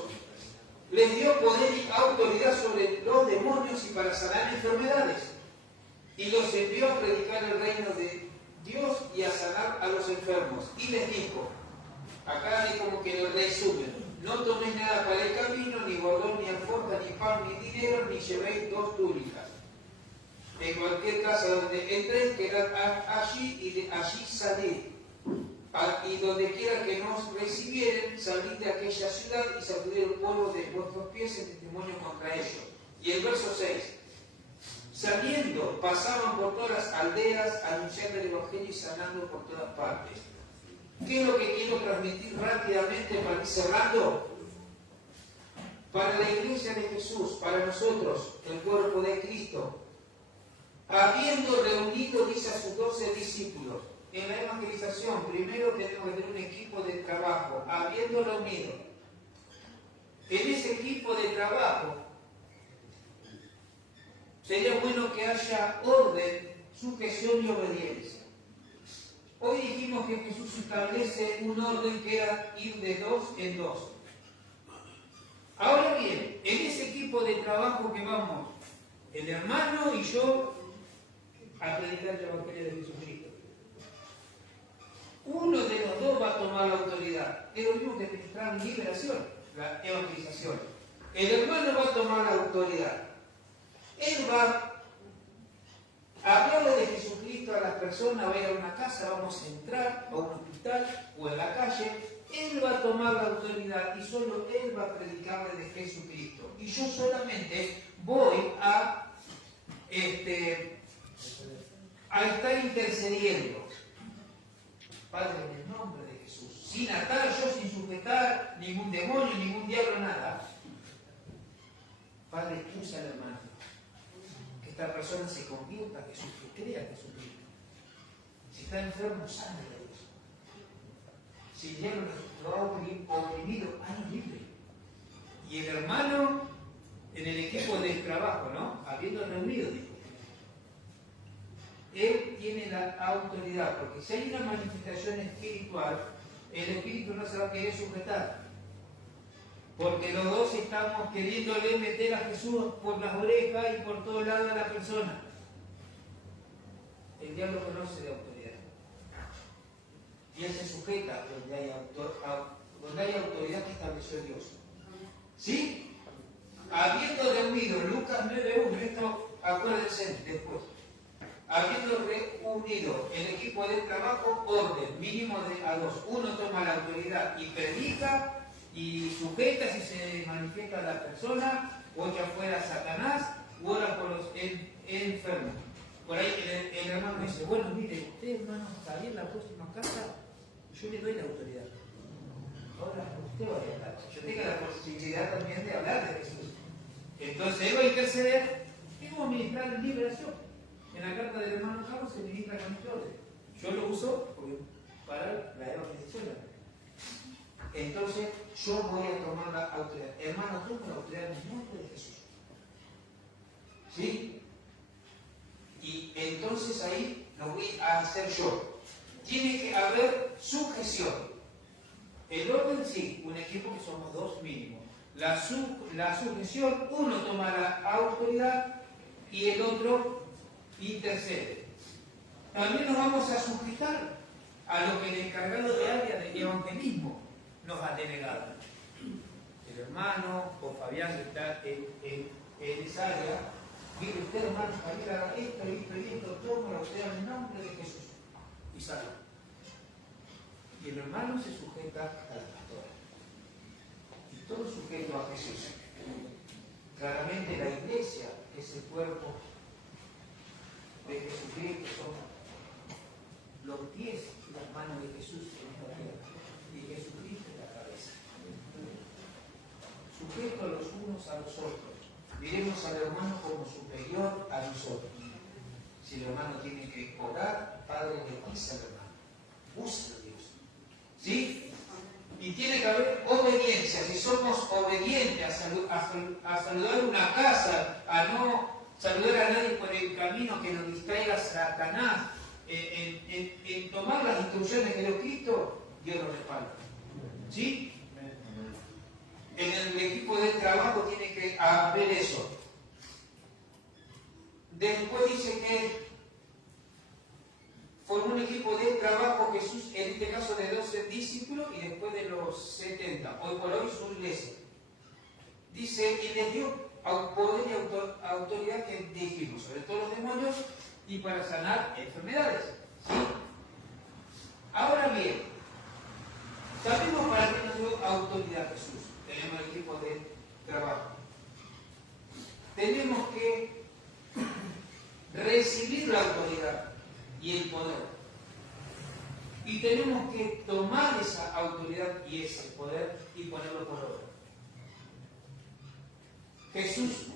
les dio poder y autoridad sobre los demonios y para sanar enfermedades. Y los envió a predicar el reino de Dios y a sanar a los enfermos. Y les dijo, acá hay como que lo resumen, no toméis nada para el camino, ni bordón, ni alforja, ni pan, ni dinero, ni llevéis 2 túnicas. En cualquier casa donde entréis, quedad allí y de allí salid. Y donde quiera que nos recibieren, salid de aquella ciudad y sacudid el polvo de vuestros pies en testimonio contra ellos. Y el verso 6. Saliendo, pasaban por todas las aldeas, anunciando el Evangelio y sanando por todas partes. ¿Qué es lo que quiero transmitir rápidamente para ir cerrando? Para la iglesia de Jesús, para nosotros, el cuerpo de Cristo, habiendo reunido, dice, a sus 12 discípulos, en la evangelización, primero tenemos que tener un equipo de trabajo, habiendo reunido. En ese equipo de trabajo, sería bueno que haya orden, sujeción y obediencia. Hoy dijimos que Jesús establece un orden que era ir de 2 en 2. Ahora bien, en ese equipo de trabajo que vamos, el hermano y yo, a predicar el Evangelio de Jesucristo. Uno de los dos va a tomar la autoridad. Es lo mismo que ministrar liberación, la evangelización. El hermano va a tomar la autoridad. Él va a hablarle de Jesucristo a las personas, va a ir a una casa, vamos a entrar a un hospital o en la calle. Él va a tomar la autoridad y solo Él va a predicarle de Jesucristo. Y yo solamente voy a estar intercediendo. Padre, en el nombre de Jesús, sin atar yo, sin sujetar ningún demonio, ningún diablo, nada. Padre, usa al hermano. Que esta persona se convierta a Jesús, que crea en Jesucristo. Si está enfermo, sánale a Dios. Si el diablo lo ha oprimido, hazlo libre. Y el hermano, en el equipo de trabajo, ¿no? Habiendo reunido, dijo, él tiene la autoridad, porque si hay una manifestación espiritual, el espíritu no se va a querer sujetar. Porque los dos estamos queriéndole meter a Jesús por las orejas y por todos lados a la persona. El diablo conoce de autoridad. Y él se sujeta donde hay autoridad que estableció Dios. ¿Sí? Habiendo reunido, Lucas 9.1, esto acuérdense después. Habiendo reunido el equipo de trabajo, orden mínimo de a dos. Uno toma la autoridad y predica y sujeta si se manifiesta a la persona, o echa fuera a Satanás, u ora por los enfermos. Por ahí el hermano dice, bueno, mire, usted hermano está bien la próxima casa, yo le doy la autoridad. Ahora usted va a hablar. Yo tengo la posibilidad también de hablar de Jesús. Entonces él va a interceder y va a ministrar liberación. En la carta del hermano Carlos se ministra con este orden. Yo lo uso para la evangelización. Entonces yo voy a tomar la autoridad. Hermano, toma la autoridad en el nombre de Jesús. ¿Sí? Y entonces ahí lo voy a hacer yo. Tiene que haber sujeción. El orden sí, un equipo que somos dos mínimos. La sujeción, uno toma la autoridad y el otro intercede. También nos vamos a sujetar a lo que el encargado de área de evangelismo nos ha delegado. El hermano o Fabián que está en esa área, mire usted hermano, Fabián haga esto, toma la autoridad en el nombre de Jesús y sale. Y el hermano se sujeta a la pastora. Y todo sujeto a Jesús. Claramente la iglesia es el cuerpo de Jesucristo, somos los pies y las manos de Jesús en esta tierra. Y Jesucristo es la cabeza. Sujetos los unos a los otros. Miremos al hermano como superior a nosotros. Si el hermano tiene que orar, Padre, bendice al hermano. Usa a Dios. ¿Sí? Y tiene que haber obediencia. Si somos obedientes a saludar una casa, a no saludar a nadie por el camino que nos distraiga Satanás, en tomar las instrucciones de Cristo, Dios nos respalda. ¿Sí? En el equipo de trabajo tiene que haber eso. Después dice que formó un equipo de trabajo Jesús, en este caso de 12 discípulos y después de los 70. Hoy por hoy su iglesia. Dice, y les dio poder y autoridad que dijimos sobre todos los demonios y para sanar enfermedades. ¿Sí? Ahora bien, sabemos para qué nos dio autoridad Jesús. Tenemos el equipo de trabajo. Tenemos que recibir la autoridad y el poder. Y tenemos que tomar esa autoridad y ese poder y ponerlo por obra. Jesús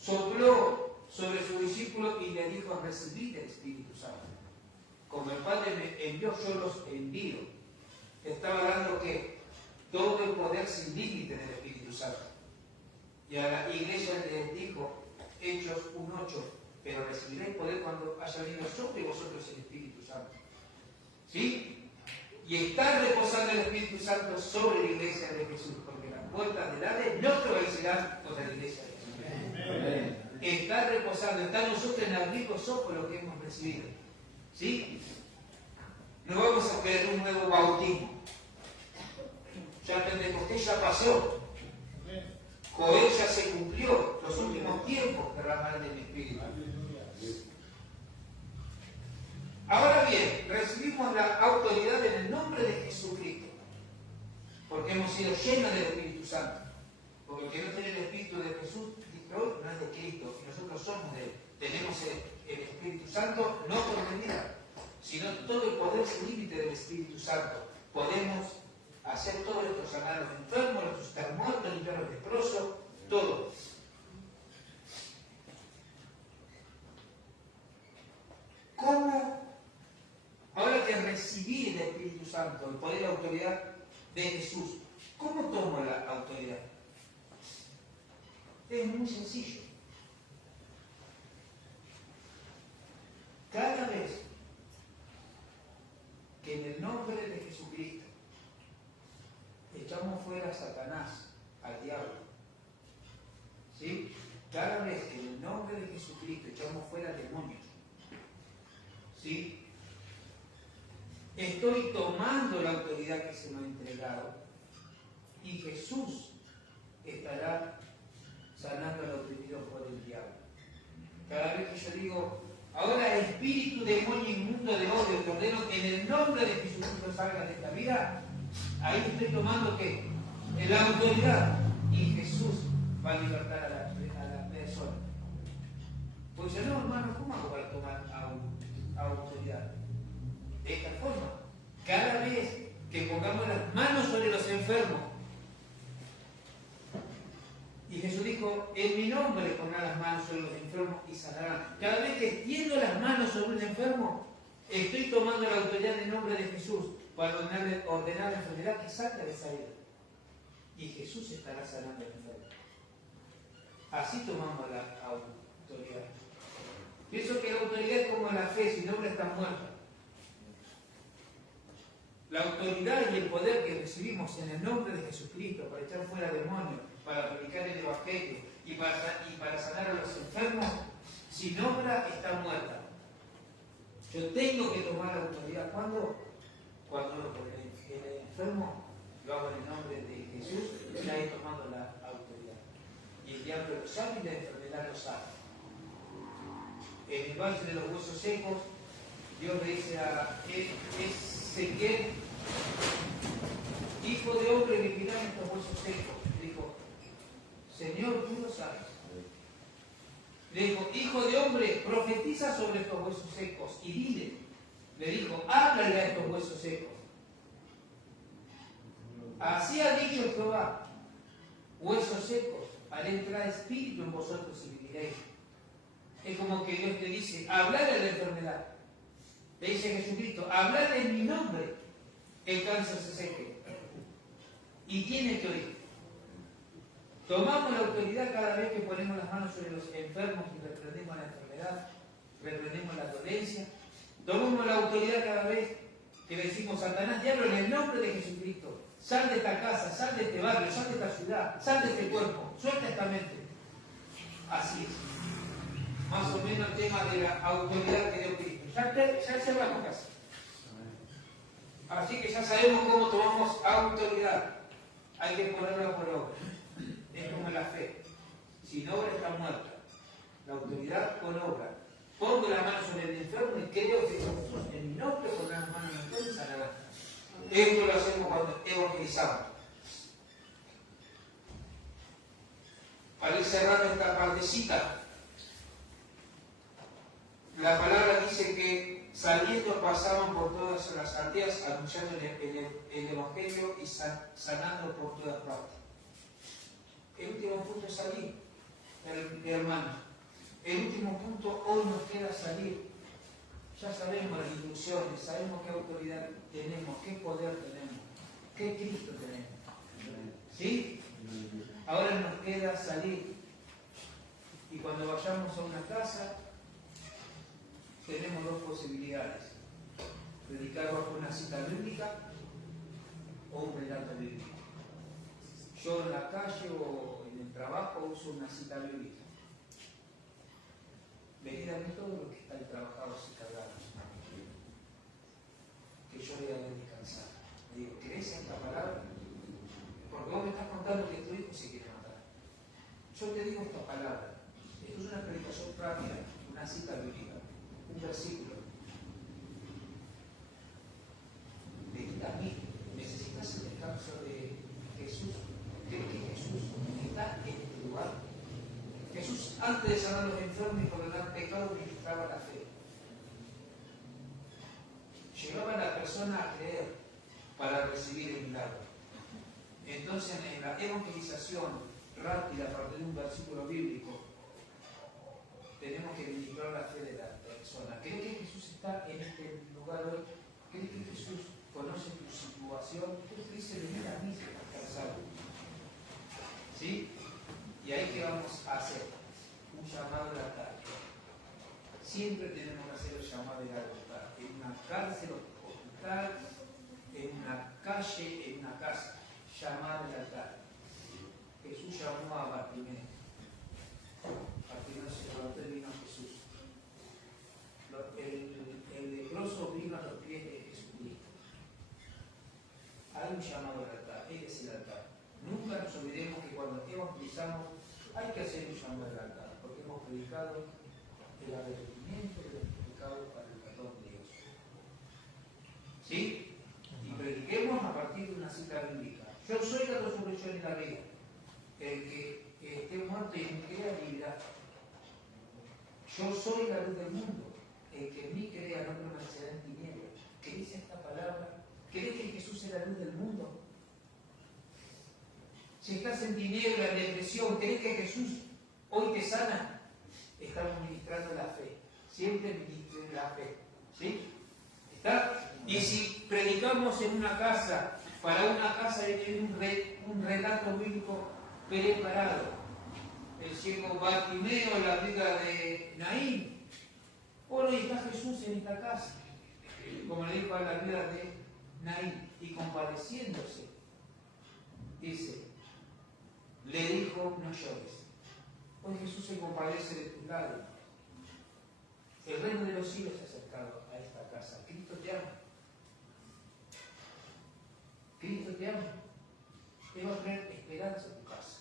sopló sobre su discípulo y le dijo: recibid el Espíritu Santo. Como el Padre me envió, yo los envío. Estaba dando que todo el poder sin límite del Espíritu Santo. Y a la iglesia les dijo, Hechos 1:8, pero recibiréis poder cuando haya venido sobre vosotros el Espíritu Santo. ¿Sí? Y está reposando el Espíritu Santo sobre la iglesia de Jesús, porque las puertas del Hades no prevalecerán contra la iglesia de Jesús. Amén. está reposando, está nosotros en el rico soplo que hemos recibido. ¿Sí? No vamos a creer un nuevo bautismo. Ya el Pentecostés ya pasó. Joel ya se cumplió. Los últimos tiempos derramarán de mi espíritu. Ahora bien, recibimos la autoridad en el nombre de Jesucristo. Porque hemos sido llenos del Espíritu Santo. Porque el que no tiene el Espíritu de Jesús, no es de Cristo. Y nosotros somos de él. Tenemos el Espíritu Santo no por medida, sino todo el poder sin límite del Espíritu Santo. Podemos hacer todo esto, sanar a los enfermos, los que están muertos, limpiar a los leprosos, todo. ¿Cómo? Ahora que recibí el Espíritu Santo, el poder y la autoridad de Jesús, ¿cómo tomo la autoridad? Es muy sencillo. Cada vez que en el nombre de Jesucristo echamos fuera a Satanás, al diablo, ¿sí? Cada vez que en el nombre de Jesucristo echamos fuera demonios, ¿sí? Estoy tomando la autoridad que se me ha entregado y Jesús estará sanando al oprimido por el diablo. Cada vez que yo digo, ahora espíritu, demonio inmundo de odio, te ordeno que en el nombre de Jesucristo salga de esta vida, ahí estoy tomando ¿qué? La autoridad y Jesús va a libertar a la persona. Pues yo no, hermano, ¿cómo hago para tomar autoridad? De esta forma, cada vez que pongamos las manos sobre los enfermos, y Jesús dijo, en mi nombre pondrán las manos sobre los enfermos y sanarán. Cada vez que extiendo las manos sobre un enfermo, estoy tomando la autoridad en nombre de Jesús para ordenar la enfermedad que salga de esa vida. Y Jesús estará sanando al enfermo. Así tomamos la autoridad. Pienso que la autoridad es como la fe, si no está muerta. La autoridad y el poder que recibimos en el nombre de Jesucristo para echar fuera demonios, para predicar el Evangelio y para sanar a los enfermos, sin obra está muerta. Yo tengo que tomar la autoridad. ¿Cuándo? Cuando el enfermo lo hago en el nombre de Jesús, ya he tomado la autoridad. Y el diablo lo sabe y la enfermedad lo sabe. En el valle de los huesos secos, Dios le dice a Ezequiel, hijo de hombre, vivirán estos huesos secos. Dijo, Señor, tú lo sabes. Le dijo, hijo de hombre, profetiza sobre estos huesos secos y dile. Le dijo, háblale a estos huesos secos. Así ha dicho Jehová, huesos secos, haré entrar espíritu en vosotros y viviréis. Es como que Dios te dice, hablale a la enfermedad. Le dice Jesucristo, hablale en mi nombre, el cáncer se seque. Y tiene que oír. Tomamos la autoridad cada vez que ponemos las manos sobre los enfermos y reprendemos la enfermedad, reprendemos la dolencia. Tomamos la autoridad cada vez que le decimos, Satanás, diablo, en el nombre de Jesucristo, sal de esta casa, sal de este barrio, sal de esta ciudad, sal de este cuerpo, suelta esta mente. Así es. Más o menos el tema de la autoridad que dio Cristo. Ya se va a casa. Así que ya sabemos cómo tomamos autoridad. Hay que ponerla por obra. Es como la fe. Sin obra está muerta. La autoridad con obra. Pongo la mano sobre el enfermo y creo que Jesús en mi nombre pondrá las manos en el enfermo y sanará. Esto lo hacemos cuando evangelizamos. Para ir cerrando esta partecita, la palabra dice que saliendo pasaban por todas las aldeas anunciando el Evangelio y sanando por todas partes. El último punto es salir, hermanos. El último punto hoy nos queda salir. Ya sabemos las instrucciones, sabemos qué autoridad tenemos, qué poder tenemos, qué Cristo tenemos. ¿Sí? Ahora nos queda salir. Y cuando vayamos a una casa, tenemos dos posibilidades. Predicar bajo una cita bíblica o un relato bíblico. Yo en la calle o en el trabajo uso una cita bíblica. venid a mí todos los que están trabajados y cargados, que yo le haré descansar. Le digo, ¿crees en esta palabra? Porque vos me estás contando que tu hijo se quiere matar. Yo te digo esta palabra. Esto es una predicación rápida, una cita bíblica, un versículo. Venid a mí. ¿Necesitas el descanso de Jesús? ¿Crees que Jesús está en este lugar? Jesús, antes de sanar a los enfermos y perdonar pecados, ministraba la fe. Llegaba la persona a creer para recibir el milagro. Entonces, en la evangelización rápida, a partir de un versículo bíblico, tenemos que ministrar la fe de la persona. ¿Crees que Jesús está en este lugar hoy? ¿Crees que Jesús conoce tu situación? Jesús dice, venid a mí si estás cansado. ¿Sí? Y ahí que vamos a hacer un llamado al altar. Siempre tenemos que hacer el llamado al altar. En una cárcel, hospital, en una calle, en una casa. Llamar al altar. Jesús llamó a Bartimeo. Bartimeo se levantó y vino a Jesús. El leproso vino a los pies de Jesucristo. Hay un llamado al altar. Él es el altar. Nunca nos olvidemos que cuando evangelizamos hay que hacer un llamado al altar, porque hemos predicado el arrepentimiento de los pecados para el perdón de Dios. ¿Sí? Y prediquemos a partir de una cita bíblica. Yo soy la resurrección y la vida. El que esté muerto y en mí crea vivirá. Yo soy la luz del mundo. El que en mí crea no permanecerá en tinieblas. ¿Qué dice esta palabra? ¿Crees que Jesús es la luz del mundo? Si estás en tiniebla, en depresión, ¿crees que Jesús hoy te sana? Estamos ministrando la fe. Siempre ministren la fe. ¿Sí? ¿Está? Y si predicamos en una casa, para una casa viene un relato bíblico preparado. El ciego Bartimeo en la vida de Naín. Hoy está Jesús en esta casa. Como le dijo a la vida de Naín. Y compadeciéndose, dice, le dijo, no llores. Hoy Jesús se compadece de tus lágrimas. El reino de los cielos se ha acercado a esta casa. Cristo te ama. Cristo te ama. Te va a traer esperanza a tu casa.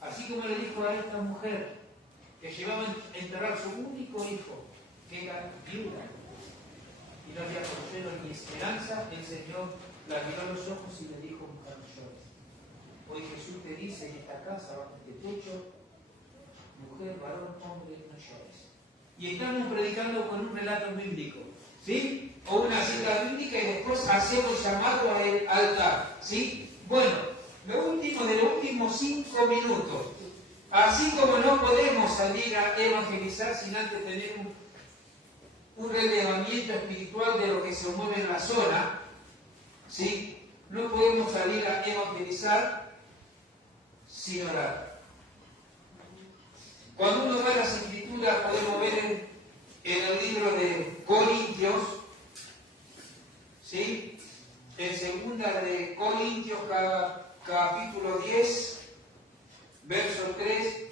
Así como le dijo a esta mujer que llevaba a enterrar su único hijo, que era viuda, y no había consuelo ni esperanza, el Señor la miró a los ojos y le dijo, mujer, no llores. Hoy Jesús te dice en esta casa, bajo este techo, mujer, varón, hombre, no llores. Y estamos predicando con un relato bíblico, ¿sí? O una cita bíblica y después hacemos llamado al altar, ¿sí? Bueno, lo último de los últimos 5 minutos. Así como no podemos salir a evangelizar sin antes tener un relevamiento espiritual de lo que se mueve en la zona, ¿sí? No podemos salir a evangelizar sin orar. Cuando uno va a las Escrituras, podemos ver en el libro de Corintios, ¿sí? En segunda de Corintios, capítulo 10, verso 3,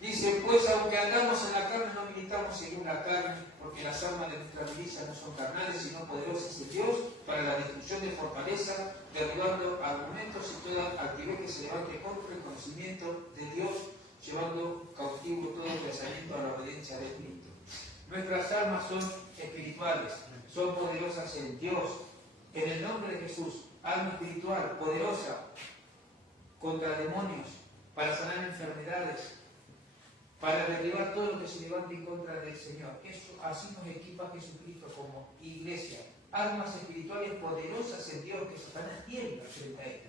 dice, pues aunque andamos en la carne, no militamos según la carne, porque las armas de nuestra milicia no son carnales, sino poderosas en Dios, para la destrucción de fortaleza, derribando argumentos y toda actividad que se levante contra el conocimiento de Dios, llevando cautivo todo el pensamiento a la obediencia de Cristo. Nuestras armas son espirituales, son poderosas en Dios, en el nombre de Jesús, alma espiritual, poderosa, contra demonios, para sanar enfermedades, para derribar todo lo que se levante en contra del Señor. Eso, así nos equipa Jesucristo como iglesia. Armas espirituales poderosas en Dios que Satanás tiene frente a esto.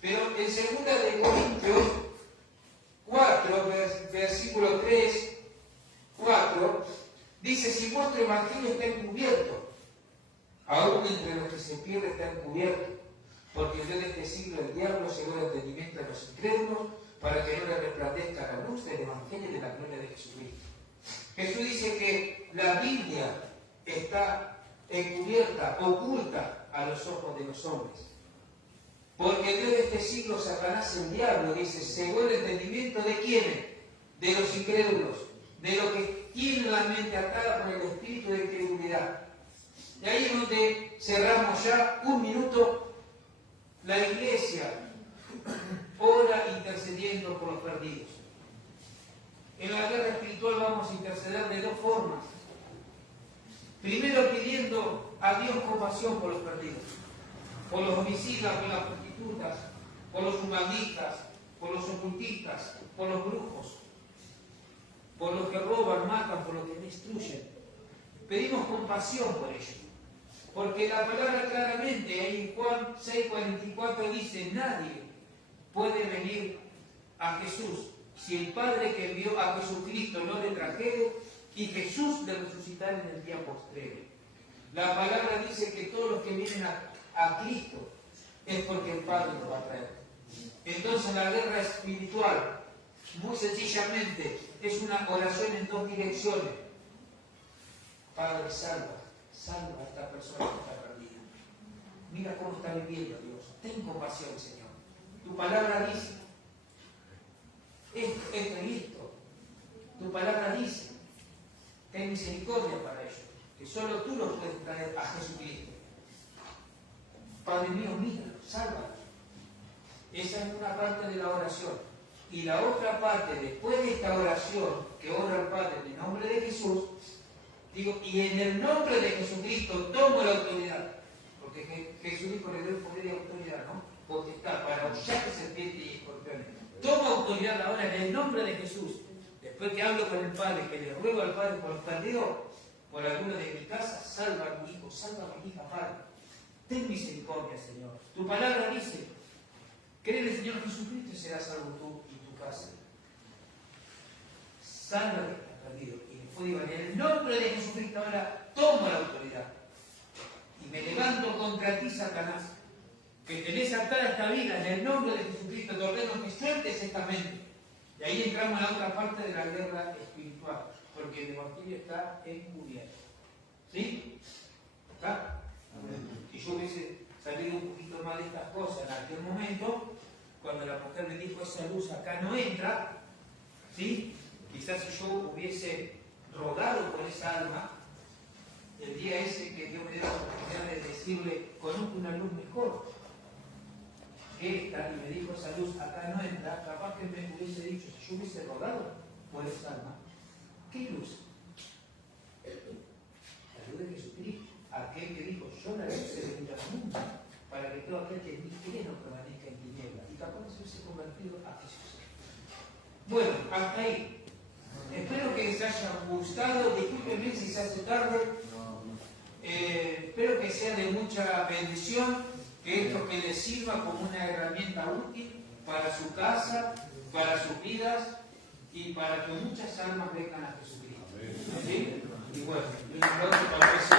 Pero en 2 de Corintios 4, versículo 3, 4, dice, si vuestro evangelio está encubierto, aún entre los que se pierden está encubierto, porque desde este siglo el diablo llegó el entendimiento a los incrédulos para que no le resplandezca la luz del evangelio de la gloria de Jesucristo. Jesús dice que la Biblia está encubierta, oculta a los ojos de los hombres. Porque desde este siglo Satanás, el diablo, dice, cegó el entendimiento de quiénes, de los incrédulos, de los que tienen la mente atada por el espíritu de incredulidad. Y ahí es donde cerramos ya un minuto. La iglesia ora intercediendo por los perdidos. En la guerra espiritual vamos a interceder de dos formas. Primero pidiendo a Dios compasión por los perdidos, por los homicidas, por las prostitutas, por los humanistas, por los ocultistas, por los brujos, por los que roban, matan, por los que destruyen. Pedimos compasión por ellos. Porque la palabra claramente ahí en Juan 6:44 dice: nadie puede venir a Jesús si el Padre que envió a Jesucristo no le trajere y Jesús le resucitará en el día postrero. La palabra dice que todos los que vienen a Cristo es porque el Padre los va a traer. Entonces la guerra espiritual, muy sencillamente, es una oración en dos direcciones. Padre, salva a esta persona que está perdida. Mira cómo está viviendo, Dios. Ten compasión, Señor. Tu palabra dice, esto es listo. Tu palabra dice, ten misericordia para ellos, que solo tú los puedes traer a Jesucristo. Padre mío, míralo, sálvalo. Esa es una parte de la oración. Y la otra parte, después de esta oración que ora el Padre en el nombre de Jesús, digo, y en el nombre de Jesucristo tomo la autoridad. Porque Jesús dijo, le doy poder y autoridad, ¿no? Potestad para hollar serpientes y escorpiones. Tomo autoridad ahora en el nombre de Jesús. Después que hablo con el Padre, que le ruego al Padre por los perdidos, por alguno de mi casa, salva a mi hijo, salva a mi hija, Padre. Ten misericordia, Señor. Tu palabra dice, cree en el Señor Jesucristo y serás salvo tú y tu casa. Salva al que está perdido. Y después digo, en el nombre de Jesucristo ahora tomo la autoridad. Y me levanto contra ti, Satanás, que tenés atada esta vida. En el nombre de Jesucristo te ordeno que sueltes esta mente. Y ahí entramos a la otra parte de la guerra espiritual, porque el evangelio está encubierto. ¿Sí? ¿Está? Si yo hubiese salido un poquito más de estas cosas en aquel momento, cuando la mujer me dijo esa luz acá no entra, ¿sí? Quizás si yo hubiese rodado por esa alma, el día ese que Dios me dio la oportunidad de decirle, conozco una luz mejor que esta, y me dijo esa luz acá no entra, capaz que me hubiese dicho, si yo hubiese rodado por esa alma, ¿qué luz? La luz de Jesucristo, aquel que dijo, yo la luz he venido al mundo, para que todo aquel que en mí cree no permanezca en tinieblas, y capaz de se convertido a Jesús. Bueno, hasta ahí. Espero que les haya gustado, discúlpenme si se hace tarde, espero que sea de mucha bendición, que esto que les sirva como una herramienta útil para su casa, para sus vidas y para que muchas almas vengan a Jesucristo. ¿Sí? Y bueno, un aplauso para Jesús.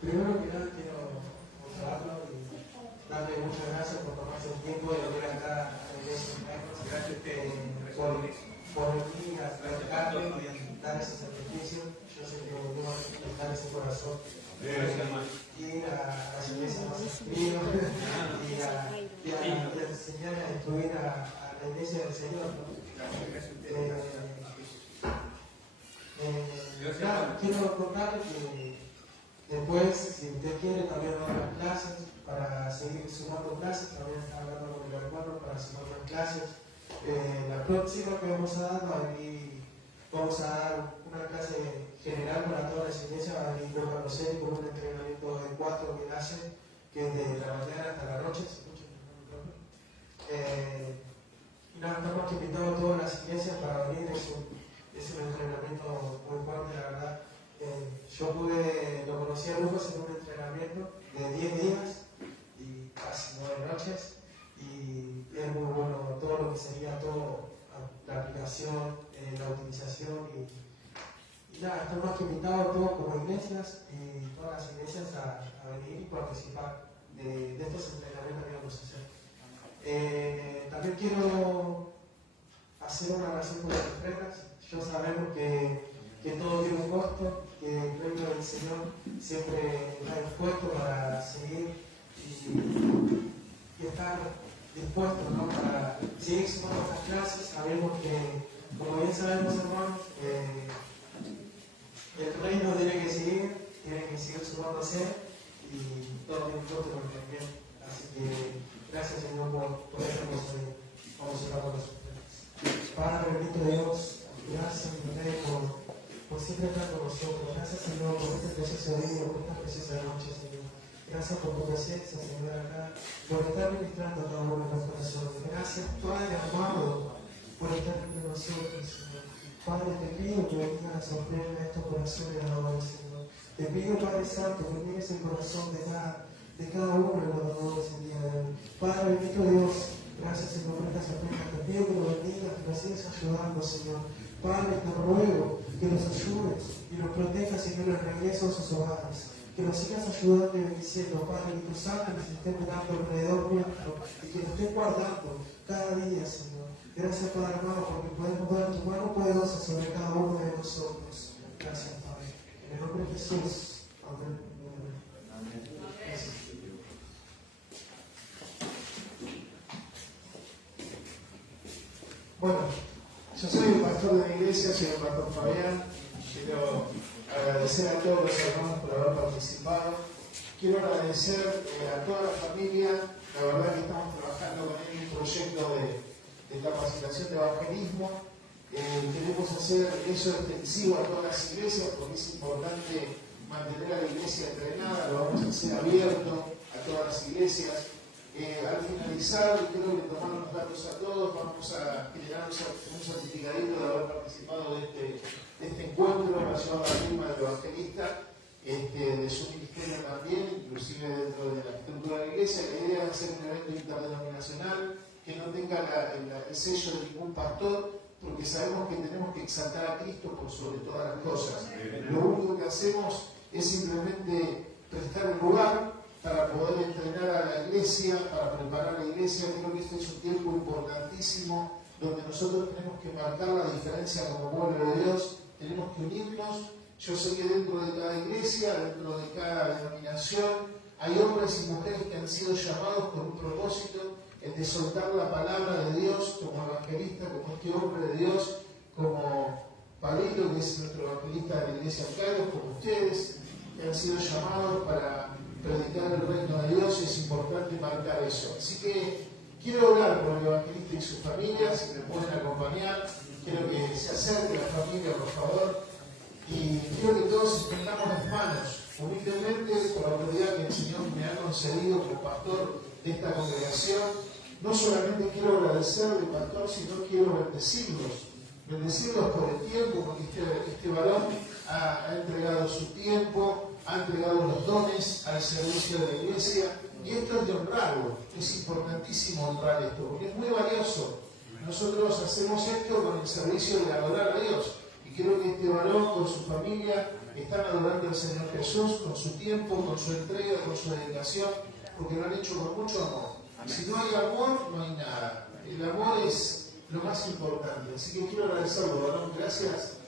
Primero que nada quiero mostrarlo y darle muchas gracias por tomarse el tiempo de venir acá a la iglesia. Gracias por venir a platicarme y dar ese sacrificio. Yo sé que Dios dar ese corazón. Ir a las iglesias más frío y a enseñar a instruir a la iglesia del Señor. Quiero contarle que después, si usted quiere, también va a dar clases para seguir sumando clases. También está hablando con el hermano para sumar más clases. La próxima que vamos a dar, vamos a dar una clase general para todas las iglesias, va a venir Juan Roseli con un entrenamiento de 4 clases, que es de la mañana hasta la noche. Y nada, estamos invitados a todas las iglesias para venir. Es un entrenamiento muy fuerte, la verdad. Yo lo conocí a Lucas en un entrenamiento de 10 días y casi 9 noches, y es muy bueno todo lo que sería la aplicación, la utilización y nada, estamos invitados todos como iglesias y todas las iglesias a venir y participar de estos entrenamientos que vamos a hacer. También quiero hacer una oración por las ofrendas. Yo sabemos que que todo tiene un costo, que el reino del Señor siempre está dispuesto para seguir y estar dispuesto, ¿no?, para seguir sumando estas clases. Sabemos que, como bien sabemos, hermanos, el reino tiene que seguir sumándose y todo tiene un costo también. Así que gracias, Señor, por esta cosa. Vamos a orar por los Padre, bendito Dios, gracias, Rey, por siempre estar con nosotros. Gracias, Señor, por este precioso día, por esta preciosa noche, Señor. Gracias por tu presencia, Señor, acá, por estar ministrando a cada uno de los corazones. Gracias, Padre amado, por estar entre nosotros, Señor. Padre, te pido que vengas a sorprender a estos corazones ahora, Señor. Te pido, Padre Santo, que mires el corazón de cada uno de los adoradores el día de hoy. Padre, bendito Dios, gracias, Señor, por estas sorpresas. Te pido que los bendigas, que nos sigas ayudando, Señor. Padre, te ruego que los ayudes y los protejas, Señor, en el regreso a sus hogares. Que nos sigas ayudando y bendiciendo, Padre, que tus ángeles estén mirando alrededor nuestro y que nos estén guardando cada día, Señor. Gracias, Padre amado, porque podemos ver tu mano poderosa sobre cada uno de nosotros. Gracias, Padre. En el nombre de Jesús. Amén. Gracias. Bueno, yo soy el pastor de la iglesia, soy el pastor Fabián. Quiero agradecer a todos los hermanos por haber participado. Quiero agradecer a toda la familia. La verdad que estamos trabajando con un proyecto de capacitación de evangelismo. Queremos hacer eso extensivo a todas las iglesias porque es importante mantener a la iglesia entrenada. Lo vamos a hacer abierto a todas las iglesias. Al finalizar, creo que tomar los datos a todos, vamos a generar un certificadito de haber participado de este encuentro relacionado a la firma del evangelista, de su ministerio también, inclusive dentro de la estructura de la iglesia. La idea es hacer un evento interdenominacional que no tenga el sello de ningún pastor, porque sabemos que tenemos que exaltar a Cristo por sobre todas las cosas. Lo único que hacemos es simplemente prestar un lugar para poder entrenar a la iglesia, para preparar a la iglesia. Creo que este es un tiempo importantísimo donde nosotros tenemos que marcar la diferencia como pueblo de Dios, tenemos que unirnos. Yo sé que dentro de cada iglesia, dentro de cada denominación, hay hombres y mujeres que han sido llamados con un propósito, el de soltar la palabra de Dios como evangelista, como este hombre de Dios, como Pablito, que es nuestro evangelista de la iglesia Cairo, como ustedes, que han sido llamados para predicar el reino de Dios, y es importante marcar eso. Así que quiero hablar con el evangelista y su familia, si me pueden acompañar, quiero que se acerque la familia, por favor, y quiero que todos tengamos las manos, humildemente, por la autoridad que el Señor me ha concedido como pastor de esta congregación. No solamente quiero agradecerle, pastor, sino quiero bendecirlos por el tiempo, porque este varón ha entregado su tiempo, ha entregado los dones al servicio de la iglesia, y esto es de honrarlo. Es importantísimo honrar esto, porque es muy valioso. Nosotros hacemos esto con el servicio de adorar a Dios, y creo que este varón con su familia están adorando al Señor Jesús con su tiempo, con su entrega, con su dedicación, porque lo han hecho con mucho amor. Si no hay amor, no hay nada. El amor es lo más importante. Así que quiero agradecerlo, varón. Gracias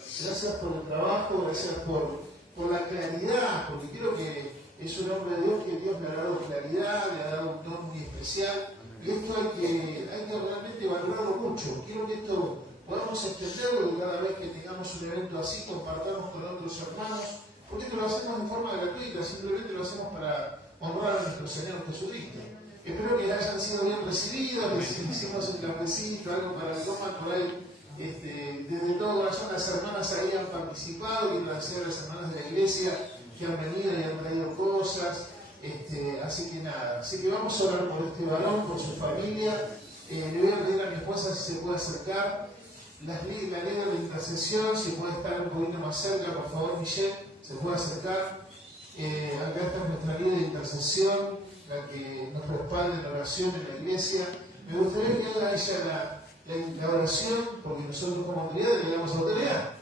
por el trabajo, gracias por la claridad, porque creo que es un hombre de Dios que Dios le ha dado claridad, le ha dado un don muy especial, y esto hay que realmente valorarlo mucho. Quiero que esto podamos extenderlo, y cada vez que tengamos un evento así, compartamos con otros hermanos, porque esto lo hacemos de forma gratuita, simplemente lo hacemos para honrar a nuestro Señor Jesucristo. Espero que hayan sido bien recibidos, que si hicimos un cafecito, algo para el coman por ahí. Desde todo corazón las hermanas ahí han participado, y agradecer a las hermanas de la iglesia que han venido y han traído cosas. Así que nada, así que vamos a orar por este varón, por su familia. Le voy a pedir a mi esposa si se puede acercar. La ley de la intercesión, si puede estar un poquito más cerca, por favor, Michelle, se puede acercar. Acá está nuestra ley de intercesión, la que nos respalda en la oración en la iglesia. Me gustaría que haga ella la oración, porque nosotros como autoridad le damos autoridad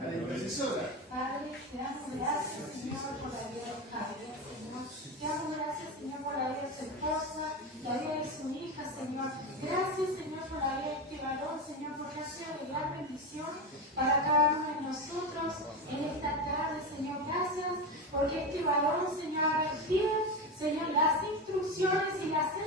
a la intercesora. Padre, te damos gracias, Señor, por la vida de Javier, Señor. Te damos gracias, Señor, por la vida de su esposa, la vida de su hija, Señor. Gracias, Señor, por la vida de este varón, Señor, porque ha sido de gran bendición para cada uno de nosotros. varón, Señor, pide, Señor, las instrucciones y las